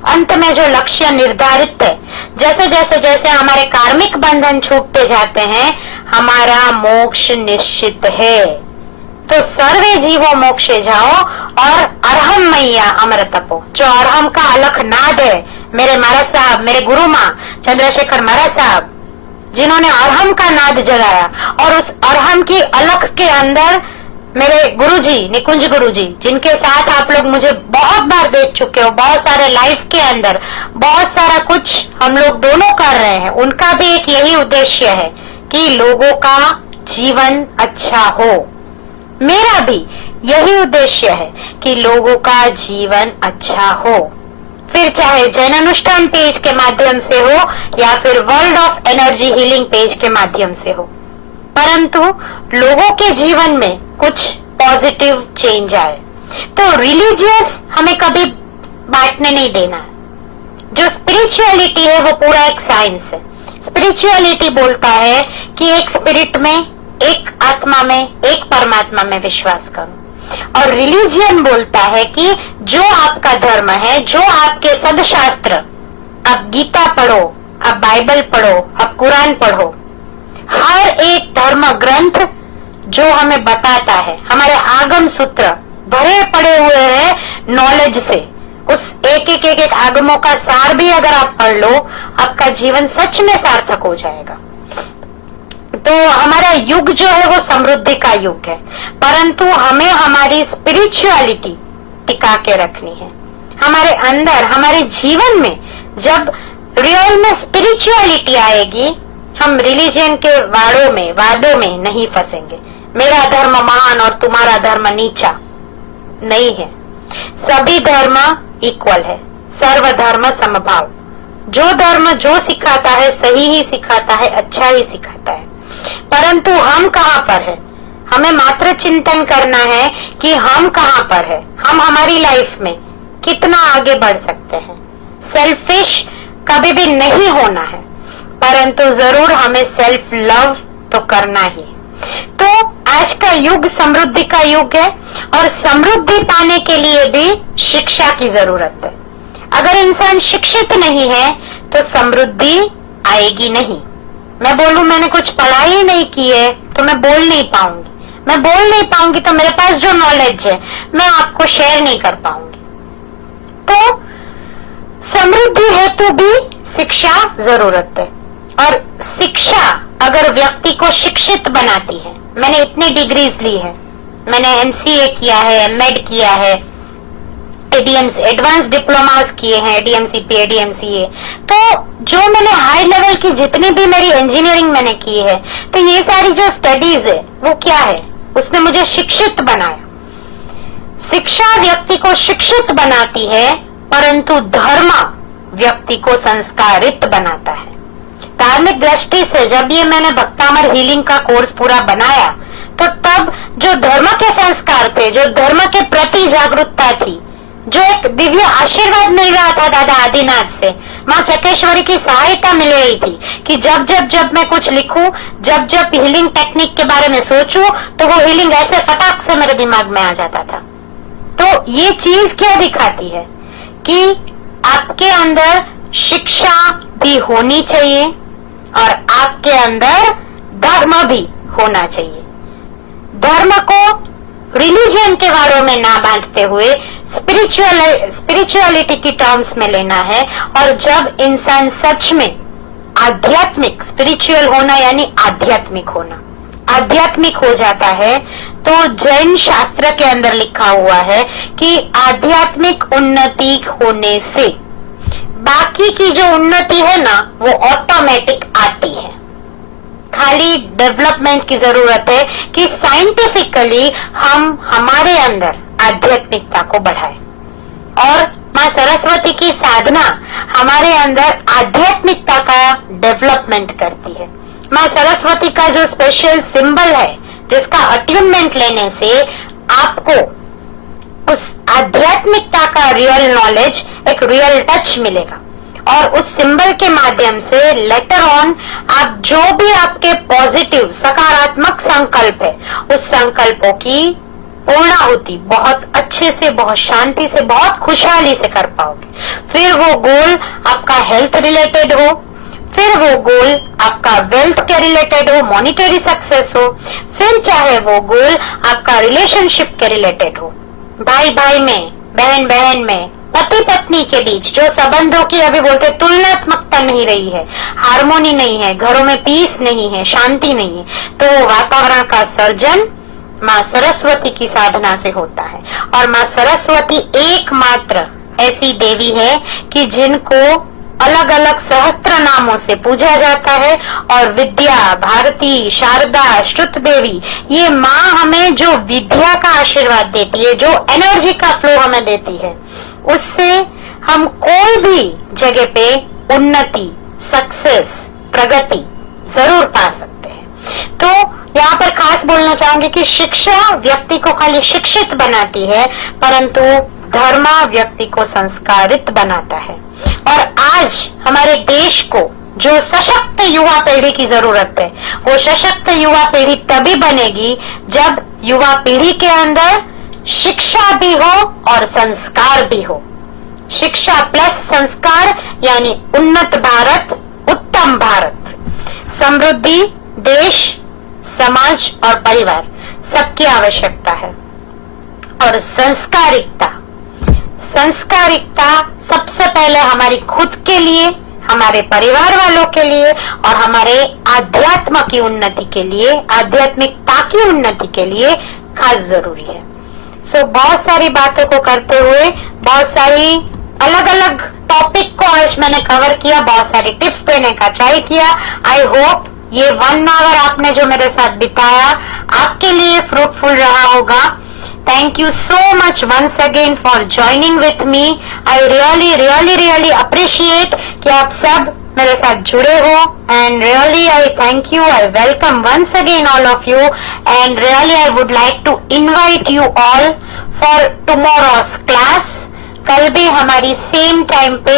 अंत में जो लक्ष्य निर्धारित है, जैसे जैसे जैसे हमारे कार्मिक बंधन छूटते जाते हैं, हमारा मोक्ष निश्चित है। तो सर्वे जीवो मोक्षे जाओ और अरहम मैया अमृतपो, जो अरहम का अलख नाद है, मेरे महाराज साहब, मेरे गुरु माँ चंद्रशेखर महाराज साहब, जिन्होंने अरहम का नाद जगाया, और उस अरहम की अलख के अंदर मेरे गुरुजी, निकुंज गुरुजी, जिनके साथ आप लोग मुझे बहुत बार देख चुके हो, बहुत सारे लाइफ के अंदर बहुत सारा कुछ हम लोग दोनों कर रहे हैं, उनका भी एक यही उद्देश्य है कि लोगों का जीवन अच्छा हो। मेरा भी यही उद्देश्य है कि लोगों का जीवन अच्छा हो, फिर चाहे जैन अनुष्ठान पेज के माध्यम से हो या फिर world of Energy healing page के माध्यम से हो, परंतु लोगों के जीवन में कुछ पॉजिटिव चेंज आए। तो रिलीजियस हमें कभी बांटने नहीं देना है। जो स्पिरिचुअलिटी है वो पूरा एक साइंस है। स्पिरिचुअलिटी बोलता है कि एक स्पिरिट में, एक आत्मा में, एक परमात्मा में विश्वास करो, और रिलीजियन बोलता है कि जो आपका धर्म है, जो आपके सदशास्त्र, आप गीता पढ़ो, आप बाइबल पढ़ो, आप कुरान पढ़ो, हर एक धर्म ग्रंथ जो हमें बताता है, हमारे आगम सूत्र भरे पड़े हुए हैं नॉलेज से, उस एक एक एक एक आगमों का सार भी अगर आप पढ़ लो, आपका जीवन सच में सार्थक हो जाएगा। तो हमारा युग जो है वो समृद्धि का युग है, परंतु हमें हमारी स्पिरिचुअलिटी टिका के रखनी है। हमारे अंदर, हमारे जीवन में जब रियल में स्पिरिचुअलिटी आएगी, हम रिलीजन के वादों में नहीं फंसेंगे। मेरा धर्म महान और तुम्हारा धर्म नीचा नहीं है। सभी धर्म इक्वल है, सर्व धर्म समभाव। जो धर्म जो सिखाता है सही ही सिखाता है, अच्छा ही सिखाता है। परंतु हम कहाँ पर है, हमें मात्र चिंतन करना है कि हम कहाँ पर है, हम हमारी लाइफ में कितना आगे बढ़ सकते हैं। सेल्फिश कभी भी नहीं होना है, परंतु जरूर हमें सेल्फ लव तो करना ही। तो आज का युग समृद्धि का युग है, और समृद्धि पाने के लिए भी शिक्षा की जरूरत है। अगर इंसान शिक्षित नहीं है तो समृद्धि आएगी नहीं। मैं बोलूं मैंने कुछ पढ़ाई नहीं की है तो मैं बोल नहीं पाऊंगी, मैं बोल नहीं पाऊंगी तो मेरे पास जो नॉलेज है मैं आपको शेयर नहीं कर पाऊंगी। तो समृद्धि हेतु भी शिक्षा जरूरत है, और शिक्षा अगर व्यक्ति को शिक्षित बनाती है, मैंने इतनी डिग्रीज ली है, मैंने एमसीए किया है, एमएड किया है, एडवांस डिप्लोमास किए हैं, एडीएमसीपी, एडीएमसीए, तो जो मैंने हाई लेवल की जितनी भी मेरी इंजीनियरिंग मैंने की है, तो ये सारी जो स्टडीज है वो क्या है, उसने मुझे शिक्षित बनाया। शिक्षा व्यक्ति को शिक्षित बनाती है, परंतु धर्म व्यक्ति को संस्कारित बनाता है। धार्मिक दृष्टि से जब ये मैंने भक्तामर हीलिंग का कोर्स पूरा बनाया, तो तब जो धर्म के संस्कार थे, जो धर्म के प्रति जागरूकता थी, जो एक दिव्य आशीर्वाद मिल रहा था दादा आदिनाथ से, माँ चकेश्वरी की सहायता मिल रही थी कि जब जब जब मैं कुछ लिखूं, जब जब हीलिंग टेक्निक के बारे में सोचूं, तो वो हीलिंग ऐसे फटाक से मेरे दिमाग में आ जाता था। तो ये चीज क्या दिखाती है कि आपके अंदर शिक्षा भी होनी चाहिए और आपके अंदर धर्म भी होना चाहिए। धर्म को रिलीजन के वाड़ों में ना बांधते हुए स्पिरिचुअलिटी की टर्म्स में लेना है। और जब इंसान सच में आध्यात्मिक, स्पिरिचुअल होना यानी आध्यात्मिक होना, आध्यात्मिक हो जाता है, तो जैन शास्त्र के अंदर लिखा हुआ है कि आध्यात्मिक उन्नति होने से बाकी की जो उन्नति है ना वो ऑटोमेटिक आती है। खाली डेवलपमेंट की जरूरत है कि साइंटिफिकली हम हमारे अंदर आध्यात्मिकता को बढ़ाएं। और माँ सरस्वती की साधना हमारे अंदर आध्यात्मिकता का डेवलपमेंट करती है। माँ सरस्वती का जो स्पेशल सिंबल है, जिसका अट्यूनमेंट लेने से आपको उस आध्यात्मिकता का रियल नॉलेज, एक रियल टच मिलेगा और उस सिंबल के माध्यम से लेटर ऑन आप जो भी आपके पॉजिटिव सकारात्मक संकल्प है, उस संकल्पों की पूर्णाहुति बहुत अच्छे से, बहुत शांति से, बहुत खुशहाली से कर पाओगे। फिर वो गोल आपका हेल्थ रिलेटेड हो, फिर वो गोल आपका वेल्थ के रिलेटेड हो, मॉनिटरी सक्सेस हो, फिर चाहे वो गोल आपका रिलेशनशिप के रिलेटेड हो, भाई भाई में, बहन बहन में, पति पत्नी के बीच जो संबंधों की अभी बोलते तुलनात्मकता नहीं रही है, हार्मोनी नहीं है, घरों में पीस नहीं है, शांति नहीं है, तो वो वातावरण का सर्जन माँ सरस्वती की साधना से होता है। और माँ सरस्वती एकमात्र ऐसी देवी है कि जिनको अलग अलग सहस्त्र नामों से पूजा जाता है। और विद्या, भारती, शारदा, श्रुत देवी, ये माँ हमें जो विद्या का आशीर्वाद देती है, जो एनर्जी का फ्लो हमें देती है, उससे हम कोई भी जगह पे उन्नति, सक्सेस, प्रगति जरूर पा सकते हैं। तो यहाँ पर खास बोलना चाहूंगी कि शिक्षा व्यक्ति को खाली शिक्षित बनाती है, परंतु धर्म व्यक्ति को संस्कारित बनाता है। और आज हमारे देश को जो सशक्त युवा पीढ़ी की जरूरत है, वो सशक्त युवा पीढ़ी तभी बनेगी जब युवा पीढ़ी के अंदर शिक्षा भी हो और संस्कार भी हो। शिक्षा प्लस संस्कार यानी उन्नत भारत, उत्तम भारत, समृद्धि देश, समाज और परिवार सबकी आवश्यकता है। और संस्कारिकता सबसे पहले हमारी खुद के लिए, हमारे परिवार वालों के लिए और हमारे आध्यात्म की उन्नति के लिए, आध्यात्मिकता की उन्नति के लिए खास जरूरी है। सो बहुत सारी बातों को करते हुए, बहुत सारी अलग अलग टॉपिक को आज मैंने कवर किया, बहुत सारी टिप्स देने का ट्राई किया। आई होप ये 1 आवर आपने जो मेरे साथ बिताया आपके लिए फ्रूटफुल रहा होगा। Thank you so much once again for joining with me. I really appreciate कि आप सब मेरे साथ जुड़े हो and really I thank you. I welcome once again all of you and really I would like to invite you all for tomorrow's class. कल भी हमारी सेम टाइम पे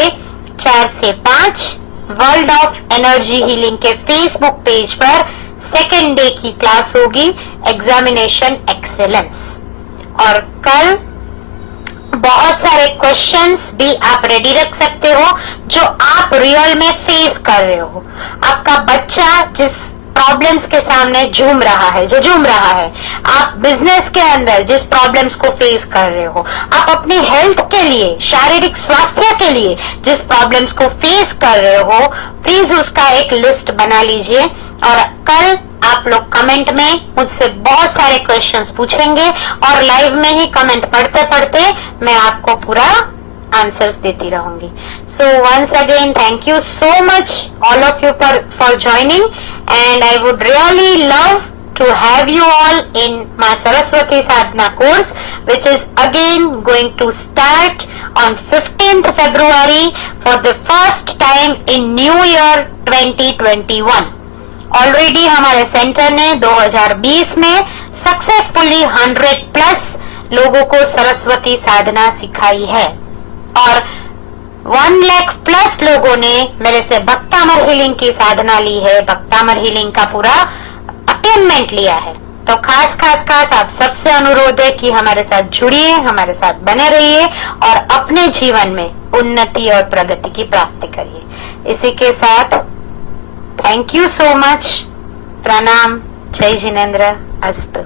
4 से 5 वर्ल्ड ऑफ एनर्जी हीलिंग के फेसबुक पेज पर सेकेंड डे की क्लास होगी, एग्जामिनेशन एक्सेलेंस। और कल बहुत सारे क्वेश्चंस भी आप रेडी रख सकते हो जो आप रियल में फेस कर रहे हो। आपका बच्चा जिस प्रॉब्लम्स के सामने जूझ रहा है, आप बिजनेस के अंदर जिस प्रॉब्लम्स को फेस कर रहे हो, आप अपनी हेल्थ के लिए, शारीरिक स्वास्थ्य के लिए जिस प्रॉब्लम्स को फेस कर रहे हो, प्लीज उसका एक लिस्ट बना लीजिए। और कल आप लोग कमेंट में मुझसे बहुत सारे क्वेश्चंस पूछेंगे और लाइव में ही कमेंट पढ़ते पढ़ते मैं आपको पूरा आंसर्स देती रहूंगी। So once again, thank you so much all of you for joining and I would really love to have you all in my Saraswati Sadhana course which is again going to start on 15th February for the first time in New Year 2021. Already हमारे सेंटर ने 2020 में सक्सेसफुली 100+ लोगों को सरस्वती साधना सिखाई है और 1 लाख+ लोगों ने मेरे से भक्तामर हीलिंग की साधना ली है, भक्तामर हीलिंग का पूरा अटेनमेंट लिया है। तो खास आप सबसे अनुरोध है कि हमारे साथ जुड़िए, हमारे साथ बने रहिए और अपने जीवन में उन्नति और प्रगति की प्राप्ति करिए। इसी के साथ थैंक यू सो मच, प्रणाम, जय जिनेंद्र, अस्तु।